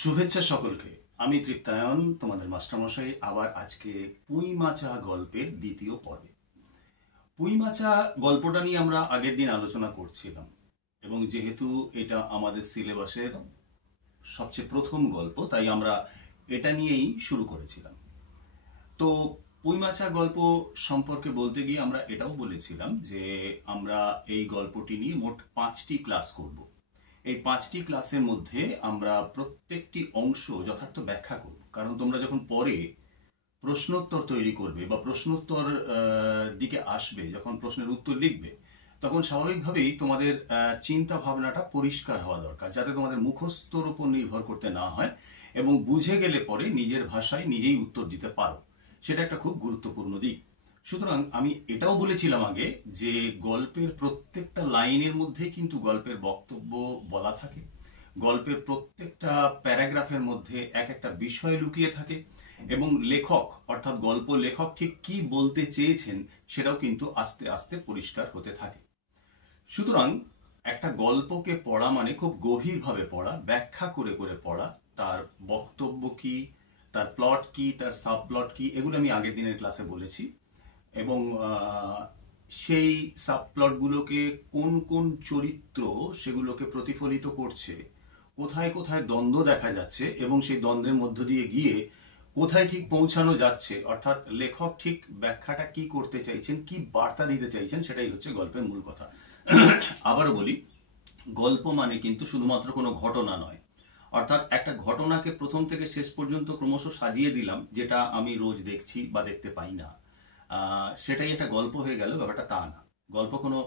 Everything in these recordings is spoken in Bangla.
শুভেচ্ছা সকলকে। আমি তৃপ্তায়ন, তোমাদের মাস্টারমশাই, আবার আজকে পুঁই মাচা গল্পের দ্বিতীয় পর্বে। পুঁই মাচা গল্পটা নিয়ে আমরা আগের দিন আলোচনা করছিলাম, এবং যেহেতু এটা আমাদের সিলেবাসের সবচেয়ে প্রথম গল্প, তাই আমরা এটা নিয়েই শুরু করেছিলাম। তো পুঁই মাচা গল্প সম্পর্কে বলতে গিয়ে আমরা এটাও বলেছিলাম যে আমরা এই গল্পটি নিয়ে মোট 5টি ক্লাস করব। এই 5টি ক্লাসের মধ্যে আমরা প্রত্যেকটি অংশ যথার্থ ব্যাখ্যা করব, কারণ তোমরা যখন পরে প্রশ্নোত্তর তৈরি করবে বা প্রশ্নোত্তর দিকে আসবে, যখন প্রশ্নের উত্তর লিখবে, তখন স্বাভাবিকভাবেই তোমাদের চিন্তা ভাবনাটা পরিষ্কার হওয়া দরকার, যাতে তোমাদের মুখস্থর উপর নির্ভর করতে না হয় এবং বুঝে গেলে পরে নিজের ভাষায় নিজেই উত্তর দিতে পারো। সেটা একটা খুব গুরুত্বপূর্ণ দিক। সুতরাং আমি এটাও বলেছিলাম আগে যে গল্পের প্রত্যেকটা লাইনের মধ্যে কিন্তু গল্পের বক্তব্য বলা থাকে। গল্পের প্রত্যেকটা প্যারাগ্রাফের মধ্যে এক একটা বিষয় লুকিয়ে থাকে, এবং লেখক অর্থাৎ গল্প লেখক ঠিক কি বলতে চেয়েছেন সেটাও কিন্তু আস্তে আস্তে পরিষ্কার হতে থাকে। সুতরাং একটা গল্পকে পড়া মানে খুব গভীরভাবে পড়া, ব্যাখ্যা করে করে পড়া, তার বক্তব্য কি, তার প্লট কি, তার সাব প্লট কি, এগুলো আমি আগের দিনের ক্লাসে বলেছি। এবং সেই সাব প্লটগুলোকে কোন কোন চরিত্র সেগুলোকে প্রতিফলিত করছে, কোথায় কোথায় দ্বন্দ্ব দেখা যাচ্ছে, এবং সেই দ্বন্দ্বের মধ্য দিয়ে গিয়ে কোথায় ঠিক পৌঁছানো যাচ্ছে, অর্থাৎ লেখক ঠিক ব্যাখ্যাটা কি করতে চাইছেন, কি বার্তা দিতে চাইছেন, সেটাই হচ্ছে গল্পের মূল কথা। আবারও বলি, গল্প মানে কিন্তু শুধুমাত্র কোনো ঘটনা নয়। অর্থাৎ একটা ঘটনাকে প্রথম থেকে শেষ পর্যন্ত ক্রমশ সাজিয়ে দিলাম, যেটা আমি রোজ দেখছি বা দেখতে পাই না, সেটাই একটা গল্প হয়ে গেল, ব্যাপারটা তা না। গল্প কোনো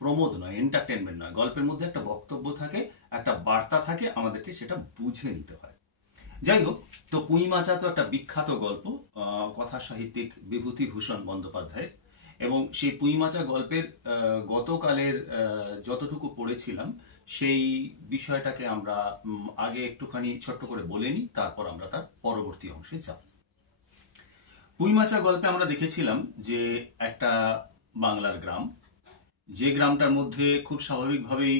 প্রমোদ নয়, এন্টারটেনমেন্ট নয়। গল্পের মধ্যে একটা বক্তব্য থাকে, একটা বার্তা থাকে, আমাদেরকে সেটা বুঝে নিতে হয়। যাই হোক, তো পুঁই মাচা তো একটা বিখ্যাত গল্প, কথা সাহিত্যিক বিভূতিভূষণ বন্দ্যোপাধ্যায়ের। এবং সেই পুঁই মাচা গল্পের গতকালের যতটুকু পড়েছিলাম সেই বিষয়টাকে আমরা আগে একটুখানি ছোট্ট করে বলে নিই, তারপর আমরা তার পরবর্তী অংশে যাব। পুঁই মাচা গল্পে আমরা দেখেছিলাম যে একটা বাংলার গ্রাম, যে গ্রামটার মধ্যে খুব স্বাভাবিকভাবেই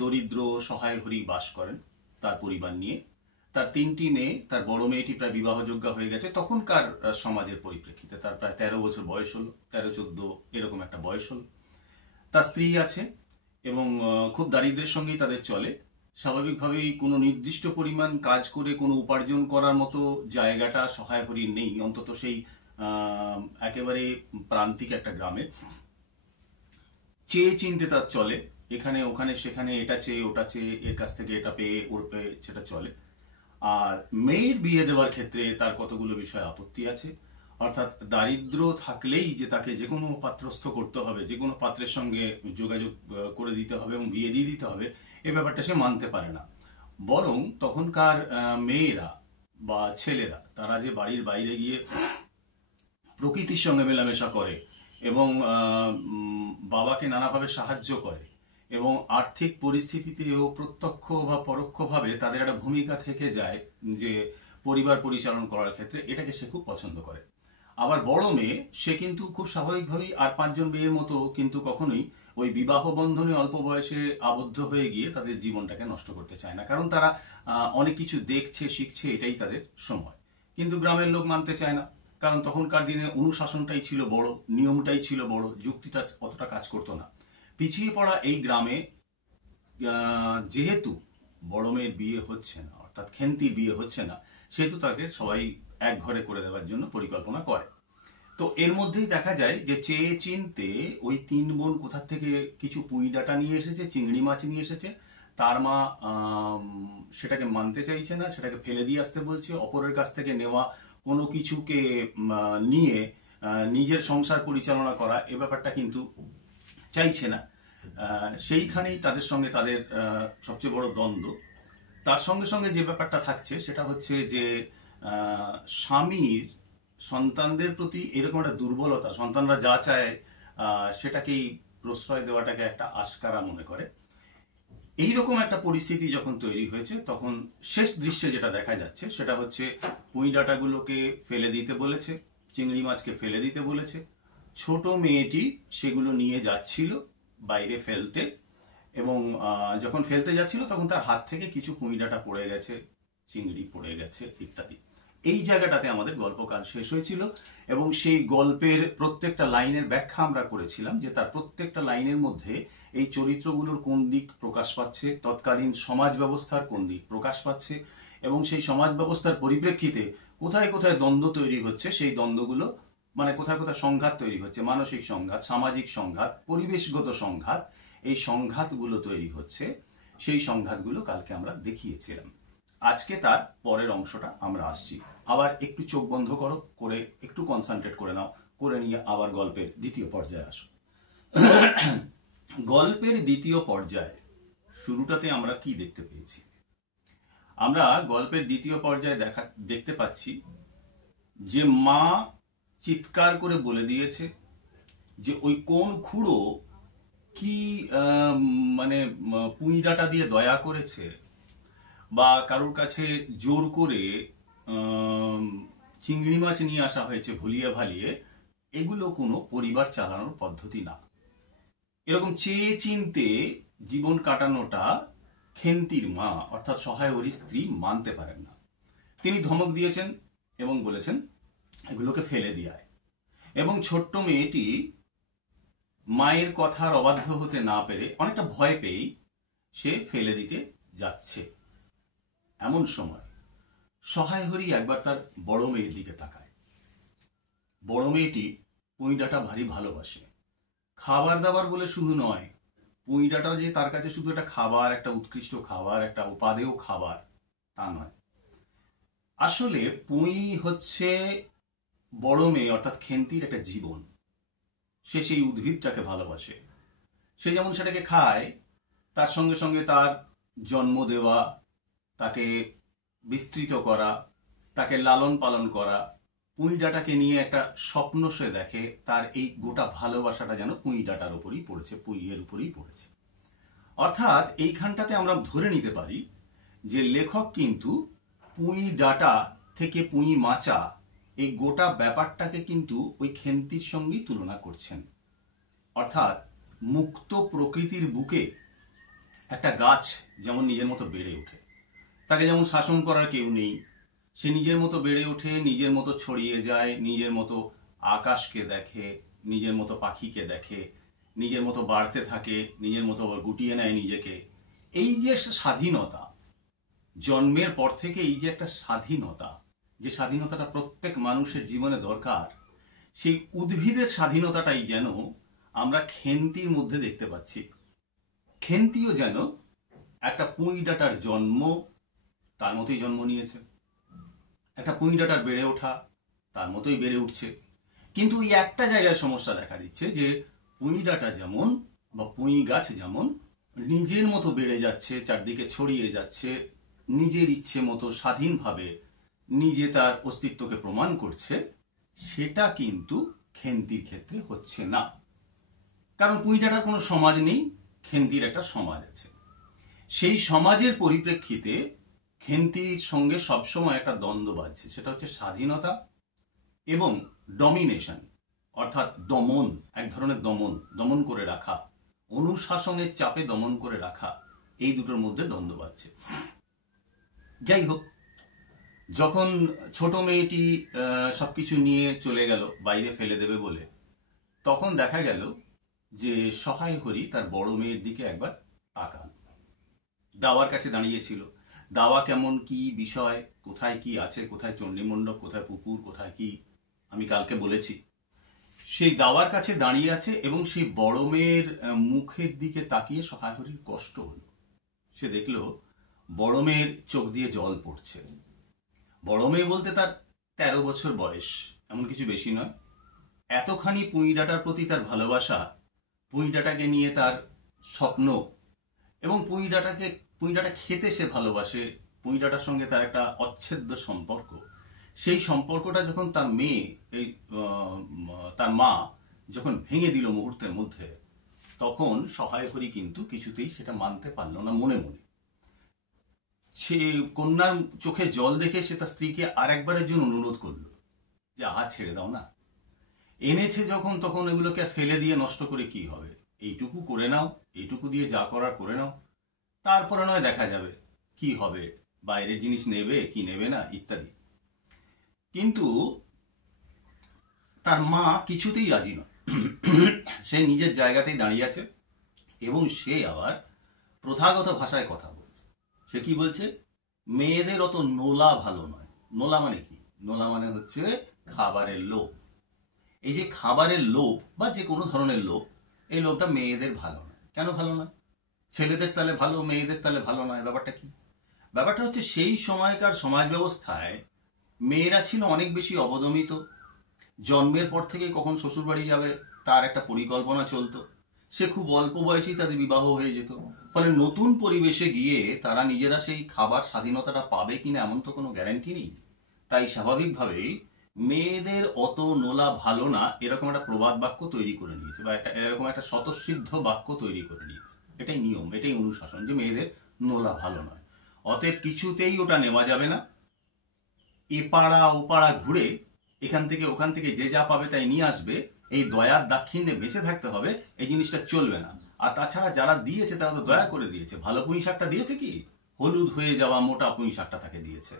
দরিদ্র সহায় হরি বাস করেন তার পরিবার নিয়ে। তার 3টি মেয়ে, তার বড় মেয়েটি প্রায় বিবাহযোগ্যা হয়ে গেছে তখনকার সমাজের পরিপ্রেক্ষিতে, তার প্রায় 13 বছর বয়স হলো, 13-14 এরকম একটা বয়স হলো। তার স্ত্রী আছে এবং খুব দারিদ্র্যের সঙ্গেই তাদের চলে। স্বাভাবিকভাবেই কোনো নির্দিষ্ট পরিমাণ কাজ করে কোনো উপার্জন করার মতো জায়গাটা সহায় হরির নেই, অন্তত সেই একেবারে প্রান্তিক একটা গ্রামে। চেয়ে চিনতে তার চলে, এখানে ওখানে সেখানে এটা চেয়ে ওটা চেয়ে, এর কাছ থেকে এটা পেয়ে ওর পেয়ে সেটা চলে। আর মেয়ের বিয়ে দেওয়ার ক্ষেত্রে তার কতগুলো বিষয় আপত্তি আছে। অর্থাৎ দারিদ্র থাকলেই যে তাকে যে কোনো পাত্রস্থ করতে হবে, যে কোনো পাত্রের সঙ্গে যোগাযোগ করে দিতে হবে এবং বিয়ে দিয়ে দিতে হবে, এই ব্যাপারটা সে মানতে পারে না। বরং তখনকার মেয়েরা বা ছেলেরা, তারা যে বাড়ির বাইরে গিয়ে প্রকৃতির সঙ্গে মেলামেশা করে এবং বাবাকে নানাভাবে সাহায্য করে, এবং আর্থিক পরিস্থিতিতেও প্রত্যক্ষ বা পরোক্ষভাবে তাদের একটা ভূমিকা থেকে যায় যে পরিবার পরিচালনা করার ক্ষেত্রে, এটাকে সে খুব পছন্দ করে। আবার বড় মেয়ে, সে কিন্তু খুব স্বাভাবিকভাবেই আর 5জন মেয়ের মতো কিন্তু কখনোই ওই বিবাহ বন্ধনে অল্প বয়সে আবদ্ধ হয়ে গিয়ে তাদের জীবনটাকে নষ্ট করতে চায় না, কারণ তারা অনেক কিছু দেখছে, শিখছে, এটাই তাদের সময়। কিন্তু গ্রামের লোক মানতে চায় না, কারণ তখনকার দিনে অনুশাসনটাই ছিল বড়, নিয়মটাই ছিল বড়, যুক্তিটা অতটা কাজ করতো না। পিছিয়ে পড়া এই গ্রামে যেহেতু বড় মেয়ের বিয়ে হচ্ছে না, অর্থাৎ খেন্তির বিয়ে হচ্ছে না, সেহেতু তাকে সবাই এক ঘরে করে দেওয়ার জন্য পরিকল্পনা করে। তো এর মধ্যেই দেখা যায় যে চেয়ে চিনতে ওই 3 বোন কোথা থেকে কিছু পুঁই ডাঁটা নিয়ে এসেছে, চিংড়ি মাছ নিয়ে এসেছে। তার মা সেটাকে মানতে চাইছে না, সেটাকে ফেলে দিয়ে আসতে বলছে। অপরের কাছ থেকে নেওয়া কোনো কিছুকে নিয়ে নিজের সংসার পরিচালনা করা, এ ব্যাপারটা কিন্তু চাইছে না। সেইখানেই তাদের সঙ্গে তাদের সবচেয়ে বড় দ্বন্দ্ব। তার সঙ্গে সঙ্গে যে ব্যাপারটা থাকছে সেটা হচ্ছে যে স্বামীর সন্তানদের প্রতি এরকম একটা দুর্বলতা, সন্তানরা যা চায় সেটাকেই প্রশ্রয় দেওয়াটাকে একটা আশকারা মনে করে। এইরকম একটা পরিস্থিতি যখন তৈরি হয়েছে, তখন শেষ দৃশ্যে যেটা দেখা যাচ্ছে সেটা হচ্ছে পুঁই ডাঁটাগুলোকে ফেলে দিতে বলেছে, চিংড়ি মাছকে ফেলে দিতে বলেছে। ছোট মেয়েটি সেগুলো নিয়ে যাচ্ছিল বাইরে ফেলতে, এবং যখন ফেলতে যাচ্ছিল তখন তার হাত থেকে কিছু পুঁই ডাঁটা পড়ে গেছে চিংড়ি পড়ে গেছে ইত্যাদি। এই জায়গাটাতে আমাদের গল্পকাল শেষ হয়েছিল এবং সেই গল্পের প্রত্যেকটা লাইনের ব্যাখ্যা আমরা করেছিলাম যে তার প্রত্যেকটা লাইনের মধ্যে এই চরিত্রগুলোর কোন দিক প্রকাশ পাচ্ছে, তৎকালীন সমাজ ব্যবস্থার কোন দিক প্রকাশ পাচ্ছে এবং সেই সমাজ ব্যবস্থার পরিপ্রেক্ষিতে কোথায় কোথায় দ্বন্দ্ব তৈরি হচ্ছে, সেই দ্বন্দ্বগুলো মানে কোথায় কোথায় সংঘাত তৈরি হচ্ছে, মানসিক সংঘাত, সামাজিক সংঘাত, পরিবেশগত সংঘাত, এই সংঘাতগুলো তৈরি হচ্ছে, সেই সংঘাতগুলো কালকে আমরা দেখিয়েছিলাম। আজকে তার পরের অংশটা আমরা আসছি। আবার একটু চোখ বন্ধ করো, করে একটু কনসেন্ট্রেট করে নাও, করে নিয়ে আবার গল্পের দ্বিতীয় পর্যায়ে আসো। গল্পের দ্বিতীয় পর্যায়ে শুরুটাতে আমরা কি দেখতে পেয়েছি? আমরা গল্পের দ্বিতীয় পর্যায়ে দেখতে পাচ্ছি যে মা চিৎকার করে বলে দিয়েছে যে ওই কোন খুড়ো কি মানে পুঁই ডাঁটা দিয়ে দয়া করেছে বা কারোর কাছে জোর করে চিংড়ি মাছ নিয়ে আসা হয়েছে ভুলিয়ে ভালিয়ে, এগুলো কোনো পরিবার চালানোর পদ্ধতি না। এরকম চেয়ে চিনতে জীবন কাটানোটা খেন্তির মা অর্থাৎ সহায়রী স্ত্রী মানতে পারেন না। তিনি ধমক দিয়েছেন এবং বলেছেন এগুলোকে ফেলে দিয়ায়, এবং ছোট্ট মেয়েটি মায়ের কথার অবাধ্য হতে না পেরে অনেকটা ভয় পেয়েই সে ফেলে দিতে যাচ্ছে। এমন সময় সহায়হরি একবার তার বড় মেয়ের দিকে তাকায়। বড় মেয়েটি পুঁই ডাঁটা ভারী ভালোবাসে। খাবার দাবার বলে শুধু নয়, পুঁই ডাঁটা যে তার কাছে শুধু একটা খাবার, একটা উৎকৃষ্ট খাবার, একটা উপাদেয় খাবার, তা নয়। আসলে পুঁই হচ্ছে বড় মেয়ে অর্থাৎ খেন্তির একটা জীবন। সে সেই উদ্ভিদটাকে ভালোবাসে। সে যেমন সেটাকে খায়, তার সঙ্গে সঙ্গে তার জন্ম দেওয়া, তাকে বিস্তৃত করা, তাকে লালন পালন করা, পুঁই ডাঁটাকে নিয়ে একটা স্বপ্ন সে দেখে। তার এই গোটা ভালোবাসাটা যেন পুঁই ডাঁটার উপরই পড়েছে, পুঁইয়ের উপরই পড়েছে। অর্থাৎ এইখানটাতে আমরা ধরে নিতে পারি যে লেখক কিন্তু পুঁই ডাঁটা থেকে পুঁই মাচা এই গোটা ব্যাপারটাকে কিন্তু ওই খেন্তির সঙ্গেই তুলনা করছেন। অর্থাৎ মুক্ত প্রকৃতির বুকে একটা গাছ যেমন নিজের মতো বেড়ে ওঠে, তাকে যেমন শাসন করার কেউ নেই, সে নিজের মতো বেড়ে ওঠে, নিজের মতো ছড়িয়ে যায়, নিজের মতো আকাশকে দেখে, নিজের মতো পাখিকে দেখে, নিজের মতো বাড়তে থাকে, নিজের মতো আবার গুটিয়ে নেয় নিজেকে। এই যে স্বাধীনতা, জন্মের পর থেকে এই যে একটা স্বাধীনতা, যে স্বাধীনতাটা প্রত্যেক মানুষের জীবনে দরকার, সেই উদ্ভিদের স্বাধীনতাটাই যেন আমরা খেন্তির মধ্যে দেখতে পাচ্ছি। খেন্তিও যেন একটা পুঁই ডাঁটার জন্ম, তার মতোই জন্ম নিয়েছে, একটা পুঁই ডাঁটার বেড়ে ওঠা, তার মতোই বেড়ে উঠছে। কিন্তু এই একটা জায়গায় সমস্যা দেখা দিচ্ছে যে পুঁই ডাঁটা যেমন বা পুঁই গাছ যেমন নিজের মতো বেড়ে যাচ্ছে, চারদিকে ছড়িয়ে যাচ্ছে, নিজের ইচ্ছে মতো স্বাধীনভাবে নিজে তার অস্তিত্বকে প্রমাণ করছে, সেটা কিন্তু খেন্তির ক্ষেত্রে হচ্ছে না। কারণ পুঁই ডাঁটার কোনো সমাজ নেই, খেন্তির একটা সমাজ আছে। সেই সমাজের পরিপ্রেক্ষিতে খেন্তির সঙ্গে সবসময় একটা দ্বন্দ্ব বাজছে, সেটা হচ্ছে স্বাধীনতা এবং ডমিনেশন অর্থাৎ দমন, এক ধরনের দমন, দমন করে রাখা, অনুশাসনের চাপে দমন করে রাখা, এই দুটোর মধ্যে দ্বন্দ্ব বাজছে। যাই হোক, যখন ছোট মেয়েটি সবকিছু নিয়ে চলে গেল বাইরে ফেলে দেবে বলে, তখন দেখা গেল যে সহায়হরি তার বড় মেয়ের দিকে একবার তাকান। দাওয়ার কাছে দাঁড়িয়েছিল। দাওয়া কেমন, কি বিষয়, কোথায় কি আছে, কোথায় চণ্ডীমণ্ডপ, কোথায় পুকুর, কোথায় কি, আমি কালকে বলেছি। সেই দাওয়ার কাছে দাঁড়িয়ে আছে এবং সেই বড় মেয়ের মুখের দিকে তাকিয়ে সহায়হরির কষ্ট হলো। সে দেখল বড় মেয়ের চোখ দিয়ে জল পড়ছে। বড় মেয়ে বলতে তার 13 বছর বয়স, এমন কিছু বেশি নয়। এতখানি পুঁই ডাঁটার প্রতি তার ভালোবাসা, পুঁই ডাঁটাকে নিয়ে তার স্বপ্ন, এবং পুঁই ডাঁটা খেতে সে ভালোবাসে, পুঁই ডাঁটার সঙ্গে তার একটা অচ্ছেদ্য সম্পর্ক। সেই সম্পর্কটা যখন তার মেয়ে, তার মা যখন ভেঙে দিল মুহূর্তের মধ্যে, তখন সহায়হরি কিন্তু কিছুতেই সেটা মানতে পারল না। মনে মনে সে কন্যার চোখে জল দেখে সে তার স্ত্রীকে আর একবারের জন্য অনুরোধ করলো যে আহা ছেড়ে দাও না, এনেছে যখন তখন এগুলোকে ফেলে দিয়ে নষ্ট করে কি হবে, এইটুকু করে নাও, এইটুকু দিয়ে যা করার করে নাও, তারপরে নয় দেখা যাবে কি হবে, বাইরের জিনিস নেবে কি নেবে না ইত্যাদি। কিন্তু তার মা কিছুতেই রাজি নয়। সে নিজের জায়গাতেই দাঁড়িয়ে আছে এবং সে আবার প্রথাগত ভাষায় কথা বলছে। সে কি বলছে? মেয়েদের অত নোলা ভালো নয়। নোলা মানে কি? নোলা মানে হচ্ছে খাবারের লোভ। এই যে খাবারের লোভ বা যে কোনো ধরনের লোভ, এই লোভটা মেয়েদের ভালো নয়। কেন ভালো নয়? ছেলেদের তালে ভালো, মেয়েদের তালে ভালো নয়, ব্যাপারটা কি? ব্যাপারটা হচ্ছে সেই সময়কার সমাজ ব্যবস্থায় মেয়েরা ছিল অনেক বেশি অবদমিত। জন্মের পর থেকে কখন শ্বশুরবাড়ি যাবে তার একটা পরিকল্পনা চলতো। সে খুব অল্প বয়সেই তাদের বিবাহ হয়ে যেত। ফলে নতুন পরিবেশে গিয়ে তারা নিজেরা সেই খাবার স্বাধীনতাটা পাবে কিনা এমন তো কোনো গ্যারান্টি নেই। তাই স্বাভাবিকভাবেই মেয়েদের অত নোলা ভালো না এরকম একটা প্রবাদ বাক্য তৈরি করে নিয়েছে, বা এরকম একটা স্বতঃসিদ্ধ বাক্য তৈরি করে নিয়েছে। এটাই নিয়ম, এটাই অনুশাসন যে মেয়েদের নোলা ভালো নয়। অতএব কিছুতেই ওটা নেওয়া যাবে না। এপাড়া ওপাড়া ঘুরে এখান থেকে ওখান থেকে যে যা পাবে তাই নিয়ে আসবে, এই দয়ার দাক্ষিণ্যে বেঁচে থাকতে হবে, এই জিনিসটা চলবে না। আর তাছাড়া যারা দিয়েছে তারা তো দয়া করে দিয়েছে। ভালো পুঁই শাকটা দিয়েছে কি? হলুদ হয়ে যাওয়া মোটা পুঁই শাকটা তাকে দিয়েছে।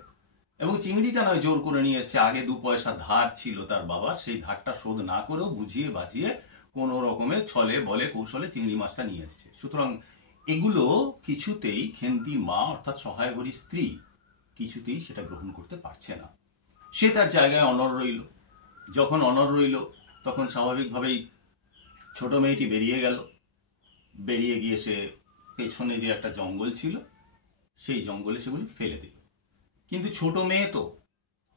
এবং চিংড়িটা নয় জোর করে নিয়ে এসছে, আগে 2 পয়সা ধার ছিল তার বাবার, সেই ধারটা শোধ না করেও বুঝিয়ে বাঁচিয়ে কোনো রকমের ছলে বলে কৌশলে চিংড়ি মাছটা নিয়ে এসছে। সুতরাং এগুলো কিছুতেই খেন্তি মা অর্থাৎ সহায় হরি স্ত্রী কিছুতেই সেটা গ্রহণ করতে পারছে না। সে তার জায়গায় অনড় রইল। যখন অনড় রইল তখন স্বাভাবিকভাবেই ছোট মেয়েটি বেরিয়ে গেল। বেরিয়ে গিয়ে সে পেছনে যে একটা জঙ্গল ছিল সেই জঙ্গলে সেগুলি ফেলে দিল। কিন্তু ছোট মেয়ে তো,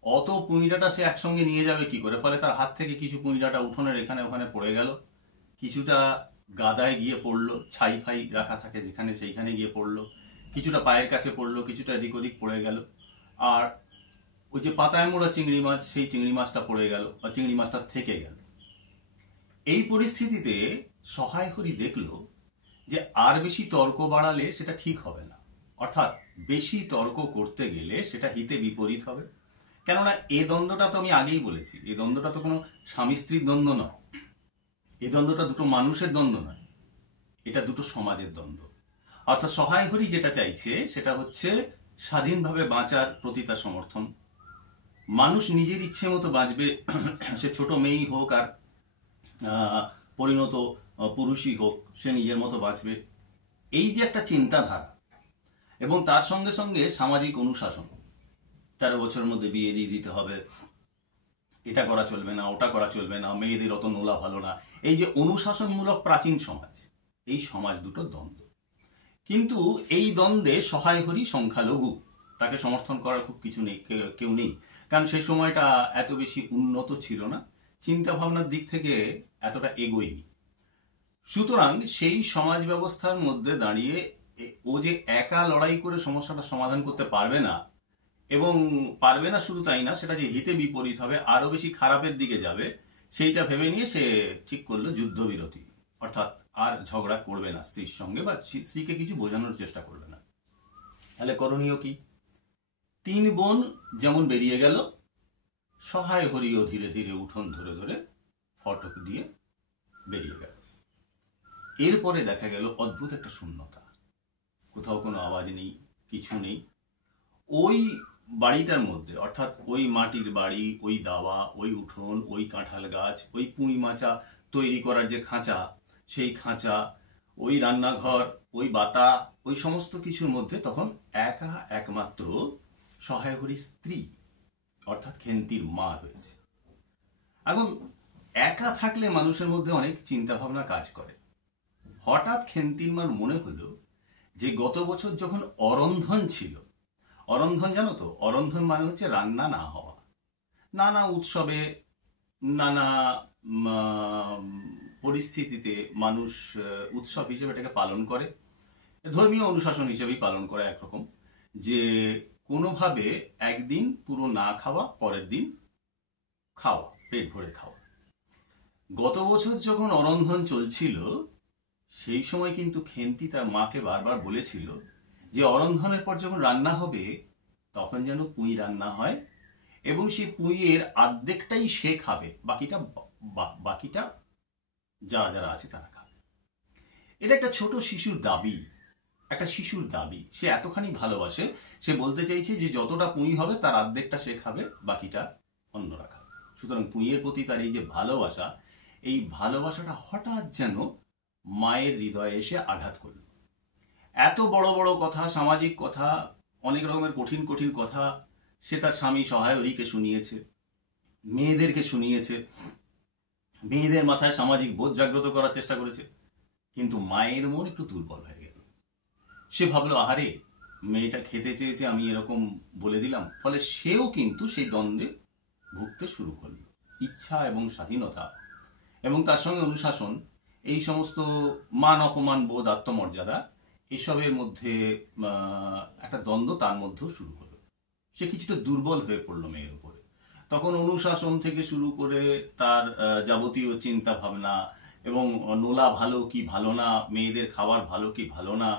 অত পুঁইডাটা সে একসঙ্গে নিয়ে যাবে কি করে? ফলে তার হাত থেকে কিছু পুঁইডাটা উঠোনের এখানে ওখানে পড়ে গেল, কিছুটা গাদায় গিয়ে পড়লো, ছাই ফাই রাখা থাকে যেখানে সেইখানে গিয়ে পড়লো, কিছুটা পায়ের কাছে পড়লো, কিছুটা এদিক ওদিক পড়ে গেল। আর ওই যে পাতায় মোড়া চিংড়ি মাছ, সেই চিংড়ি মাছটা পড়ে গেল বা চিংড়ি মাছটা থেকে গেল। এই পরিস্থিতিতে সহায় হরি দেখল যে আর বেশি তর্ক বাড়ালে সেটা ঠিক হবে না। অর্থাৎ বেশি তর্ক করতে গেলে সেটা হিতে বিপরীত হবে। কেননা এ দ্বন্দ্বটা তো আমি আগেই বলেছি, এই দ্বন্দ্বটা তো কোনো স্বামী স্ত্রীর দ্বন্দ্ব নয়, এই দ্বন্দ্বটা দুটো মানুষের দ্বন্দ্ব নয়, এটা দুটো সমাজের দ্বন্দ্ব। অর্থাৎ সহায় হরি যেটা চাইছে সেটা হচ্ছে স্বাধীনভাবে বাঁচার প্রতি তার সমর্থন। মানুষ নিজের ইচ্ছে মতো বাঁচবে, সে ছোট মেয়েই হোক আর পরিণত পুরুষই হোক, সে নিজের মতো বাঁচবে, এই যে একটা চিন্তাধারা। এবং তার সঙ্গে সঙ্গে সামাজিক অনুশাসন, 13 বছরের মধ্যে বিয়ে দিয়ে দিতে হবে, এটা করা চলবে না, ওটা করা চলবে না, মেয়েদের অত নোলা ভালো না, এই যে অনুশাসনমূলক প্রাচীন সমাজ, এই সমাজ দুটো দ্বন্দ্ব। কিন্তু এই দ্বন্দ্বে সহায় হরি সংখ্যালঘু, তাকে সমর্থন করার খুব কিছু নেই, কেউ নেই। কারণ সেই সময়টা এত বেশি উন্নত ছিল না, চিন্তা ভাবনার দিক থেকে এতটা এগোয়নি। সুতরাং সেই সমাজ ব্যবস্থার মধ্যে দাঁড়িয়ে ও যে একা লড়াই করে সমস্যাটা সমাধান করতে পারবে না, এবং পারবে না শুধু তাই না, সেটা যে হিতে বিপরীত হবে, আরো বেশি খারাপের দিকে যাবে, সেইটা ভেবে নিয়ে সে ঠিক করলো যুদ্ধবিরতি। অর্থাৎ আর ঝগড়া করবে না স্ত্রীর সঙ্গে, বা স্ত্রীকে কিছু বোঝানোর চেষ্টা করবে না। তাহলে করণীয় কি? 3 বোন যেমন বেরিয়ে গেল, সহায় হরিও ধীরে ধীরে উঠোন ধরে ধরে ফটক দিয়ে বেরিয়ে গেল। এরপরে দেখা গেল অদ্ভুত একটা শূন্যতা, কোথাও কোনো আওয়াজ নেই, কিছু নেই। ওই বাড়িটার মধ্যে, অর্থাৎ ওই মাটির বাড়ি, ওই দাওয়া, ওই উঠোন, ওই কাঁঠাল গাছ, ওই পুঁই মাচা তৈরি করার যে খাঁচা, সেই খাঁচা, ওই রান্নাঘর, ওই বাতা, ওই সমস্ত কিছুর মধ্যে তখন একা একমাত্র সহায় হরি স্ত্রী অর্থাৎ খেন্তির মা রয়েছে। এখন একা থাকলে মানুষের মধ্যে অনেক চিন্তা ভাবনা কাজ করে। হঠাৎ খেন্তির মার মনে হলো যে গত বছর যখন অরন্ধন ছিল, অরন্ধন জানো তো? অরন্ধন মানে হচ্ছে রান্না না হওয়া। নানা উৎসবে, নানা পরিস্থিতিতে মানুষ উৎসব হিসেবে এটাকে পালন করে, ধর্মীয় অনুশাসন হিসেবেই পালন করে একরকম, যে কোনোভাবে একদিন পুরো না খাওয়া, পরের দিন খাওয়া, পেট ভরে খাওয়া। গত বছর যখন অরন্ধন চলছিল সেই সময় কিন্তু খেন্তি তার মাকে বারবার বলেছিল যে অরন্ধনের পর যখন রান্না হবে তখন যেন পুঁই রান্না হয়, এবং সেই পুঁইয়ের অর্ধেকটাই সে খাবে, বাকিটা যারা যারা আছে তারা খাবে। এটা একটা ছোট শিশুর দাবি, একটা শিশুর দাবি, সে এতখানি ভালোবাসে, সে বলতে চাইছে যে যতটা পুঁই হবে তার অর্ধেকটা সে খাবে, বাকিটা অন্যরা খাবে। সুতরাং পুঁইয়ের প্রতি তার এই যে ভালোবাসা, এই ভালোবাসাটা হঠাৎ যেন মায়ের হৃদয়ে এসে আঘাত করল। এত বড় বড় কথা, সামাজিক কথা, অনেক রকমের কঠিন কঠিন কথা সে তার স্বামী সহায়রীকে শুনিয়েছে, মেয়েদেরকে শুনিয়েছে, মেয়েদের মাথায় সামাজিক বোধ জাগ্রত করার চেষ্টা করেছে, কিন্তু মায়ের মন একটু দুর্বল হয়ে গেল। সে ভাবলো, আহারে, মেয়েটা খেতে চেয়েছে, আমি এরকম বলে দিলাম। ফলে সেও কিন্তু সেই দ্বন্দ্বে ভুগতে শুরু করলো। ইচ্ছা এবং স্বাধীনতা এবং তার সঙ্গে অনুশাসন, এই সমস্ত মান অপমান বোধ, আত্মমর্যাদা, এসবের মধ্যে একটা দ্বন্দ্ব তার মধ্যেও শুরু হলো। সে কিছুটা দুর্বল হয়ে পড়লো মেয়ের উপরে। তখন অনুশাসন থেকে শুরু করে তার যাবতীয় চিন্তা ভাবনা এবং নোলা ভালো কি ভালো না, মেয়েদের খাবার ভালো কি ভালো না,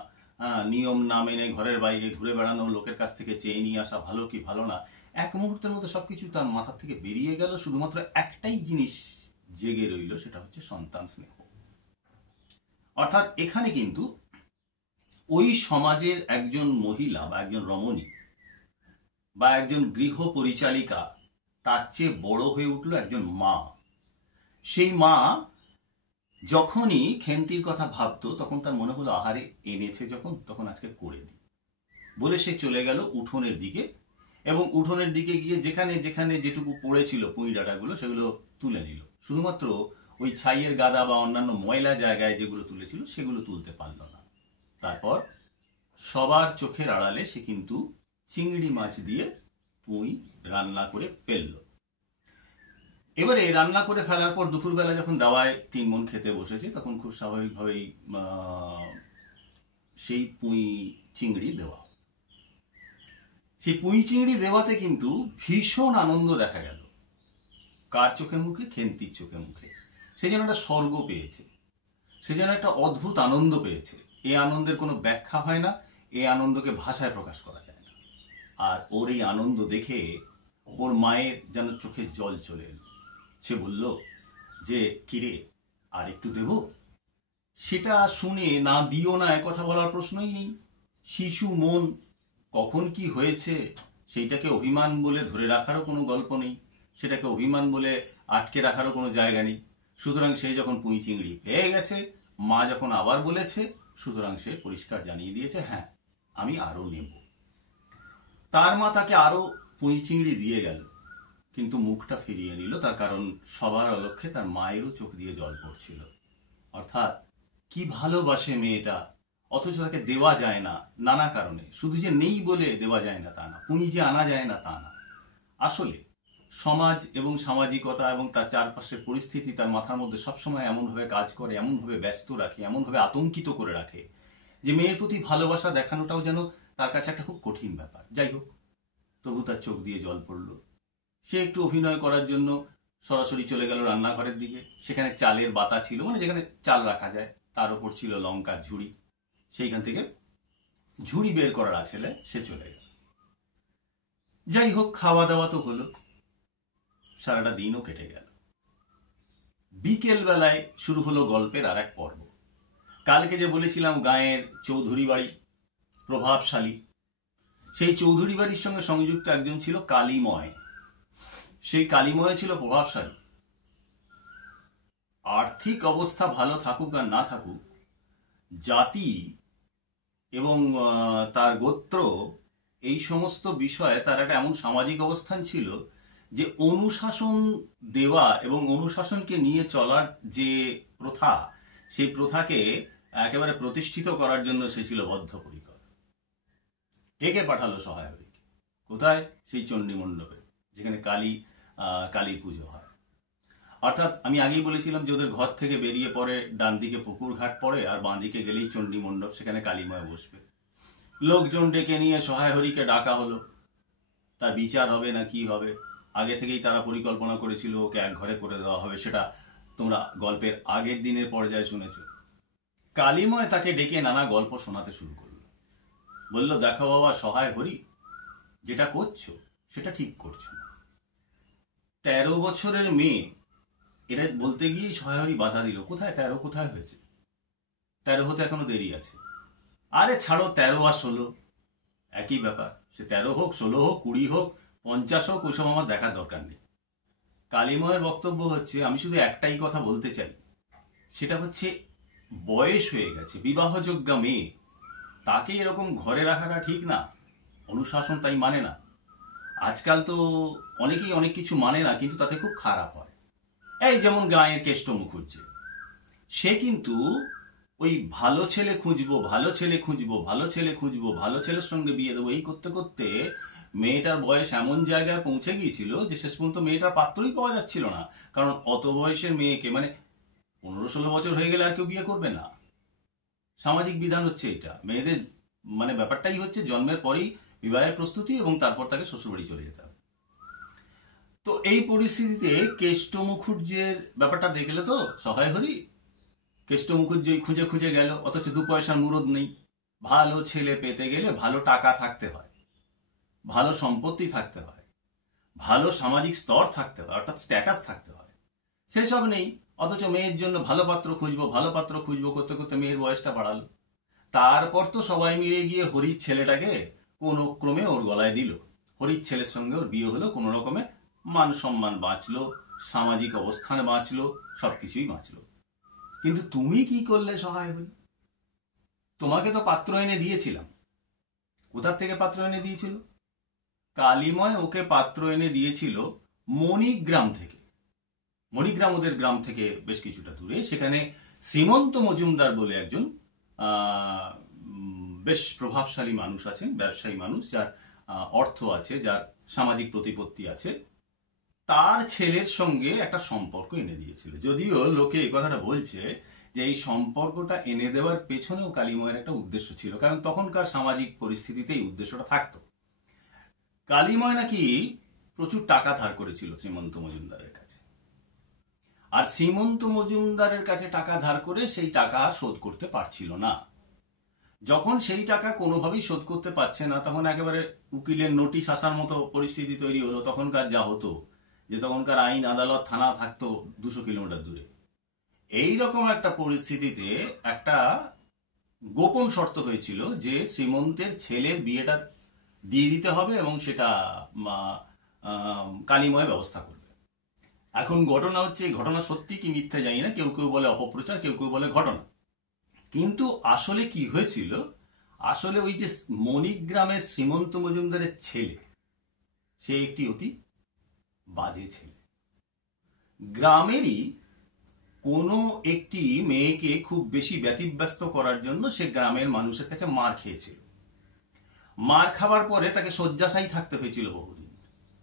নিয়ম না মেনে ঘরের বাইরে ঘুরে বেড়ানো, লোকের কাছ থেকে চেয়ে নিয়ে আসা ভালো কি ভালো না, এক মুহূর্তের মধ্যে সবকিছু তার মাথা থেকে বেরিয়ে গেল। শুধুমাত্র একটাই জিনিস জেগে রইল, সেটা হচ্ছে সন্তান স্নেহ। অর্থাৎ এখানে কিন্তু ওই সমাজের একজন মহিলা বা একজন রমণী বা একজন গৃহ পরিচালিকা তার চেয়ে বড় হয়ে উঠল একজন মা। সেই মা যখনই খেন্তির কথা ভাবতো, তখন তার মনে হলো, আহারে, এনেছে যখন, তখন আজকে করে দিই বলে সে চলে গেল উঠোনের দিকে। এবং উঠোনের দিকে গিয়ে যেখানে যেখানে যেটুকু পড়েছিল পুঁই ডাঁটাগুলো, সেগুলো তুলে নিল। শুধুমাত্র ওই ছাইয়ের গাদা বা অন্যান্য ময়লা জায়গায় যেগুলো তুলেছিল সেগুলো তুলতে পারল না। তারপর সবার চোখের আড়ালে সে কিন্তু চিংড়ি মাছ দিয়ে পুঁই রান্না করে ফেলল। এবারে রান্না করে ফেলার পর দুপুরবেলা যখন দাওয়ায় 3 বোন খেতে বসেছে, তখন খুব স্বাভাবিকভাবেই সেই পুঁই চিংড়ি দেওয়া। সেই পুঁই চিংড়ি দেওয়াতে কিন্তু ভীষণ আনন্দ দেখা গেল। কার চোখে মুখে? খেন্তির চোখে মুখে। সে যেন একটা স্বর্গ পেয়েছে, সে যেন একটা অদ্ভুত আনন্দ পেয়েছে। এই আনন্দের কোনো ব্যাখ্যা হয় না, এই আনন্দকে ভাষায় প্রকাশ করা যায় না। আর ওর এই আনন্দ দেখে ওর মায়ের যেন চোখে জল চলে এলো। সে বলল যে, কিরে, আর একটু দেব? সেটা শুনে না দিও না এ কথা বলার প্রশ্নই নেই। শিশু মন, কখন কি হয়েছে সেইটাকে অভিমান বলে ধরে রাখারও কোনো গল্প নেই, সেটাকে অভিমান বলে আটকে রাখারও কোনো জায়গা নেই। সুতরাং সে যখন পুঁই চিংড়ি পেয়ে গেছে, মা যখন আবার বলেছে, সুতরাং সে পরিষ্কার জানিয়ে দিয়েছে, হ্যাঁ, আমি আরো নেব। তার মা তাকে আরো পুঁই চিংড়ি দিয়ে গেল, কিন্তু মুখটা ফিরিয়ে নিল। তার কারণ সবার অলক্ষ্যে তার মায়েরও চোখ দিয়ে জল পড়ছিল। অর্থাৎ কি ভালোবাসে মেয়েটা, অথচ তাকে দেওয়া যায় না নানা কারণে। শুধু যে নেই বলে দেওয়া যায় না তা না, পুঁই যে আনা যায় না তা না। আসলে সমাজ এবং সামাজিকতা এবং তার চারপাশের পরিস্থিতি তার মাথার মধ্যে সবসময় এমনভাবে কাজ করে, এমনভাবে ব্যস্ত রাখে, এমনভাবে আতঙ্কিত করে রাখে যে মেয়ের প্রতি ভালোবাসা দেখানোটাও যেন তার কাছে একটা খুব কঠিন ব্যাপার। যাই হোক, তবু তার চোখ দিয়ে জল পড়ল। সে একটু অভিনয় করার জন্য সরাসরি চলে গেল রান্নাঘরের দিকে। সেখানে চালের বাতা ছিল, মানে যেখানে চাল রাখা যায়, তার উপর ছিল লঙ্কার ঝুড়ি। সেইখান থেকে ঝুড়ি বের করার আছেলে সে চলে গেল। যাই হোক, খাওয়া দাওয়া তো হলো, সারাটা দিনও কেটে গেল। বিকেল বেলায় শুরু হলো গল্পের আর এক পর্ব। কালকে যে বলেছিলাম গাঁয়ের চৌধুরী বাড়ি, প্রভাবশালী, সেই চৌধুরী বাড়ির সঙ্গে সংযুক্ত একজন ছিল কালীময়। সেই কালীময় ছিল প্রভাবশালী। আর্থিক অবস্থা ভালো থাকুক আর না থাকুক, জাতি এবং তার গোত্র, এই সমস্ত বিষয়ে তার একটা এমন সামাজিক অবস্থান ছিল যে অনুশাসন দেওয়া এবং অনুশাসনকে নিয়ে চলার যে প্রথা, সেই প্রথাকে একেবারে প্রতিষ্ঠিত করার জন্য সে ছিল বদ্ধপরিকর। ডেকে পাঠালো সহায়রীকে। কোথায়? সেই চণ্ডী মণ্ডপে, যেখানে কালী পুজো হয়। অর্থাৎ আমি আগেই বলেছিলাম যে ওদের ঘর থেকে বেরিয়ে পড়ে ডান দিকে পুকুর ঘাট পড়ে, আর বাঁ দিকে গেলেই চণ্ডী মণ্ডপ, সেখানে কালীময় বসবে। লোকজন ডেকে নিয়ে সহায়রীকে ডাকা হলো। তার বিচার হবে না কি হবে, আগে থেকেই তারা পরিকল্পনা করেছিল ওকে এক ঘরে করে দেওয়া হবে। সেটা তোমরা গল্পের আগের দিনের পর্যায়ে শুনেছ। কালীময় তাকে ডেকে নানা গল্প শোনাতে শুরু করলো। বলল, দেখো বাবা সহায়রী, যেটা করছো সেটা ঠিক করছো না। 13 বছরের মেয়ে, এটা বলতে গিয়ে সহায়রী বাধা দিল। কোথায় 13? কোথায় হয়েছে? 13 হতে এখনো দেরি আছে। আরে ছাড়ো, 13 আর 16 একই ব্যাপার। সে 13 হোক, 16 হোক, 20 হোক, 50 হোক, ওইসব আমার দেখার দরকার নেই। কালিময়ের বক্তব্য হচ্ছে, আমি শুধু একটাই কথা বলতে চাই, সেটা হচ্ছে বয়স হয়ে গেছে, বিবাহযোগ্যা মেয়ে, তাকে এরকম ঘরে রাখাটা ঠিক না। অনুশাসন তাই মানে না। আজকাল তো অনেকেই অনেক কিছু মানে না, কিন্তু তাতে খুব খারাপ হয়। এই যেমন গাঁয়ের কেষ্ট মুখুজ্জে, সে কিন্তু ওই ভালো ছেলে খুঁজবো, ভালো ছেলে খুঁজবো, ভালো ছেলে খুঁজবো, ভালো ছেলের সঙ্গে বিয়ে দেবো, এই করতে করতে মেয়েটার বয়স এমন জায়গায় পৌঁছে গিয়েছিল যে শেষ পর্যন্ত মেয়েটার পাত্রই পাওয়া যাচ্ছিল না। কারণ অত বয়সের মেয়েকে, মানে 15-16 বছর হয়ে গেলে আর কেউ বিয়ে করবে না। সামাজিক বিধান হচ্ছে এটা। মেয়েদের মানে ব্যাপারটাই হচ্ছে জন্মের পরেই বিবাহের প্রস্তুতি, এবং তারপর তাকে শ্বশুরবাড়ি চলে যেতে হবে। তো এই পরিস্থিতিতে কেষ্ট মুখুজ্জের ব্যাপারটা দেখলে তো সহায় হরি। কেষ্ট মুখুজ্জে খুঁজে খুঁজে গেল, অথচ 2 পয়সার মুরদ নেই। ভালো ছেলে পেতে গেলে ভালো টাকা থাকতে হয়, ভালো সম্পত্তি থাকতে হয়, ভালো সামাজিক স্তর থাকতে হয়, অর্থাৎ স্ট্যাটাস থাকতে হয়। সেসব নেই, অথচ মেয়ের জন্য ভালো পাত্র খুঁজবো, ভালো পাত্র খুঁজবো করতে করতে মেয়ের বয়সটা বাড়ালো। তারপর তো সবাই মিলে গিয়ে হরির ছেলেটাকে কোনো ক্রমে ওর গলায় দিল। হরির ছেলের সঙ্গে ওর বিয়ে হলো, কোনো রকমে মান সম্মান বাঁচলো, সামাজিক অবস্থান বাঁচলো, সবকিছুই বাঁচলো। কিন্তু তুমি কি করলে সহায় হরি? তোমাকে তো পাত্র এনে দিয়েছিলাম। কোথার থেকে পাত্র এনে দিয়েছিল? কালিময় ওকে পাত্র এনে দিয়েছিল মণিগ্রাম থেকে। মণিগ্রাম ওদের গ্রাম থেকে বেশ কিছুটা দূরে। সেখানে শ্রীমন্ত মজুমদার বলে একজন বেশ প্রভাবশালী মানুষ আছেন, ব্যবসায়ী মানুষ, যার অর্থ আছে, যার সামাজিক প্রতিপত্তি আছে। তার ছেলের সঙ্গে একটা সম্পর্ক এনে দিয়েছিল। যদিও লোকে এই কথাটা বলছে যে এই সম্পর্কটা এনে দেওয়ার পেছনেও কালিময়ের একটা উদ্দেশ্য ছিল, কারণ তখনকার সামাজিক পরিস্থিতিতে এই উদ্দেশ্যটা থাকতো। কালিময় নাকি প্রচুর টাকা ধার করেছিল শ্রীমন্ত মজুমদারের কাছে, আর শ্রীমন্ত মজুমদারের কাছে টাকা ধার করে সেই টাকা শোধ করতে পারছিল না। যখন সেই টাকা কোনোভাবেই শোধ করতে পারছে না, তখন একেবারে উকিলের নোটিশ আসার মতো পরিস্থিতি তৈরি হলো। তখনকার যা হতো, যে তখনকার আইন আদালত থানা থাকতো 200 কিলোমিটার দূরে। এইরকম একটা পরিস্থিতিতে একটা গোপন শর্ত হয়েছিল যে শ্রীমন্তের ছেলের বিয়েটা দিয়ে দিতে হবে, এবং সেটা কালিময় ব্যবস্থা করবে। এখন ঘটনা হচ্ছে, এই ঘটনা সত্যি কি মিথ্যা জানি না, কেউ কেউ বলে অপপ্রচার, কেউ কেউ বলে ঘটনা। কিন্তু আসলে কি হয়েছিল, আসলে ওই যে মণিগ্রামের শ্রীমন্ত মজুমদারের ছেলে, সে একটি অতি বাজে ছেলে। গ্রামেরই কোনো একটি মেয়েকে খুব বেশি ব্যতিব্যস্ত করার জন্য সে গ্রামের মানুষের কাছে মার খেয়েছিল। মার খাবার পরে তাকে শয্যাশায়ী থাকতে হয়েছিল বহুদিন।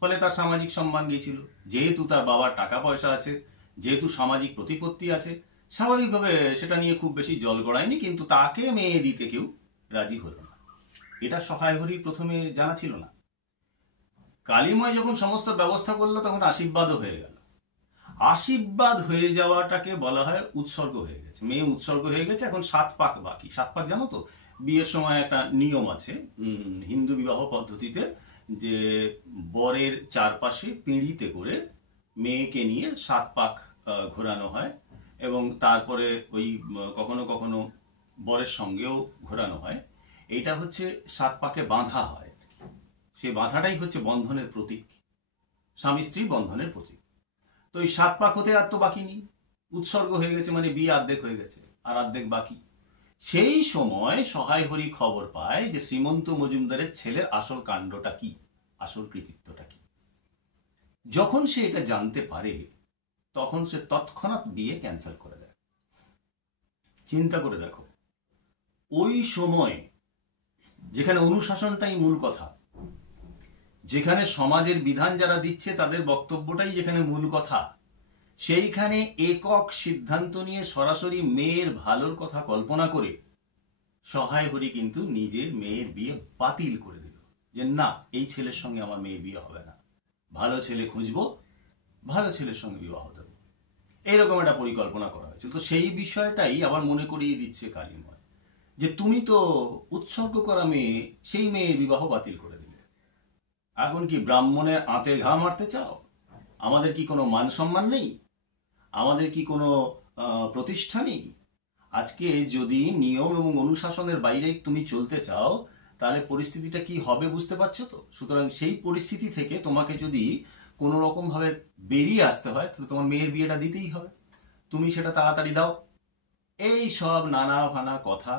ফলে তার সামাজিক সম্মান গিয়েছিল। যেহেতু তার বাবার টাকা পয়সা আছে, যেহেতু সামাজিক প্রতিপত্তি আছে, স্বাভাবিকভাবে সেটা নিয়ে খুব বেশি জল গড়ায়নি, কিন্তু তাকে মেয়ে দিতে কেউ রাজি হলো না। এটা সহায় হরির প্রথমে জানা ছিল না। কালিময় যখন সমস্ত ব্যবস্থা করলো, তখন আশীর্বাদও হয়ে গেল। আশীর্বাদ হয়ে যাওয়াটাকে বলা হয় উৎসর্গ হয়ে গেছে। মেয়ে উৎসর্গ হয়ে গেছে, এখন 7 পাক বাকি। 7 পাক জানো তো? বিয়ের সময় একটা নিয়ম আছে হিন্দু বিবাহ পদ্ধতিতে, যে বরের চারপাশে পিঁড়িতে করে মেয়েকে নিয়ে 7 পাক ঘোরানো হয়, এবং তারপরে ওই কখনো কখনো বরের সঙ্গেও ঘোরানো হয়। এইটা হচ্ছে 7 পাকে বাঁধা হয়। সেই বাঁধাটাই হচ্ছে বন্ধনের প্রতীক, স্বামী স্ত্রী বন্ধনের প্রতীক। তো এই 7 পাক হতে আর তো বাকি নেই, উৎসর্গ হয়ে গেছে, মানে বিয়ে অর্ধেক হয়ে গেছে, আর অর্ধেক বাকি। সেই সময় সহায় হরি খবর পায় যে শ্রীমন্ত মজুমদারের ছেলের আসল কাণ্ডটা কি, আসল কৃতিত্বটা কি। যখন সে এটা জানতে পারে, তখন সে তৎক্ষণাৎ বিয়ে ক্যান্সেল করে দেয়। চিন্তা করে দেখো, ওই সময় যেখানে অনুশাসনটাই মূল কথা, যেখানে সমাজের বিধান যারা দিচ্ছে তাদের বক্তব্যটাই যেখানে মূল কথা, সেইখানে একক সিদ্ধান্ত নিয়ে সরাসরি মেয়ের ভালোর কথা কল্পনা করে সহায় হরি কিন্তু নিজের মেয়ের বিয়ে বাতিল করে দিল, যে না, এই ছেলের সঙ্গে আমার মেয়ের বিয়ে হবে না, ভালো ছেলে খুঁজবো, ভালো ছেলের সঙ্গে বিবাহ দেব। এইরকম একটা পরিকল্পনা করা হয়েছিল। তো সেই বিষয়টাই আবার মনে করিয়ে দিচ্ছে কালিময়, যে তুমি তো উৎসর্গ করা মেয়ে, সেই মেয়ের বিবাহ বাতিল করে দিলে। এখন কি ব্রাহ্মণের আঁতে ঘা মারতে চাও? আমাদের কি কোনো মান সম্মান নেই? আমাদের কি কোনো প্রতিষ্ঠা নেই? আজকে যদি নিয়ম এবং অনুশাসনের বাইরে তুমি চলতে চাও, তাহলে পরিস্থিতিটা কি হবে বুঝতে পারছো তো? সুতরাং সেই পরিস্থিতি থেকে তোমাকে যদি কোনো রকম ভাবে বেরিয়ে আসতে হয়, তাহলে তোমার মেয়ের বিয়েটা দিতেই হবে। তুমি সেটা তাড়াতাড়ি দাও। এই সব নানা ভানা কথা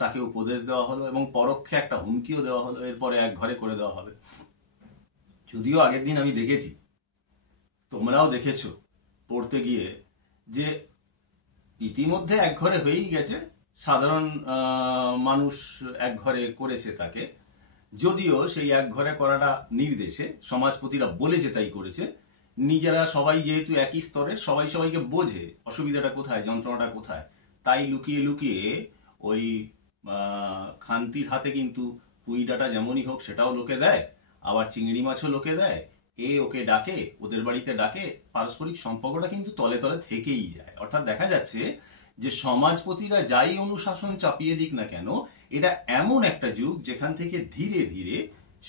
তাকে উপদেশ দেওয়া হলো এবং পরোক্ষে একটা হুমকিও দেওয়া হলো, এরপরে এক ঘরে করে দেওয়া হবে। যদিও আগের দিন আমি দেখেছি, তোমরাও দেখেছো পড়তে গিয়ে, যে ইতিমধ্যে এক ঘরে হয়েই গেছে, সাধারণ মানুষ এক ঘরে করেছে তাকে। যদিও সেই এক ঘরে করাটা নির্দেশে সমাজপতিরা বলেছে তাই করেছে। নিজেরা সবাই যেহেতু একই স্তরের, সবাই সবাইকে বোঝে অসুবিধাটা কোথায়, যন্ত্রণাটা কোথায়, তাই লুকিয়ে লুকিয়ে ওই খান্তির হাতে কিন্তু পুঁই ডাঁটা যেমনই হোক সেটাও লোকে দেয়, আবার চিংড়ি মাছও লোকে দেয়। ওকে ডাকে, ওদের বাড়িতে ডাকে, পারস্পরিক সম্পর্কটা কিন্তু তলে তলে থেকেই যায়। অর্থাৎ দেখা যাচ্ছে যে সমাজপতিরা যাই অনুশাসন চাপিয়ে দিক না কেন, এটা এমন একটা যুগ যেখান থেকে ধীরে ধীরে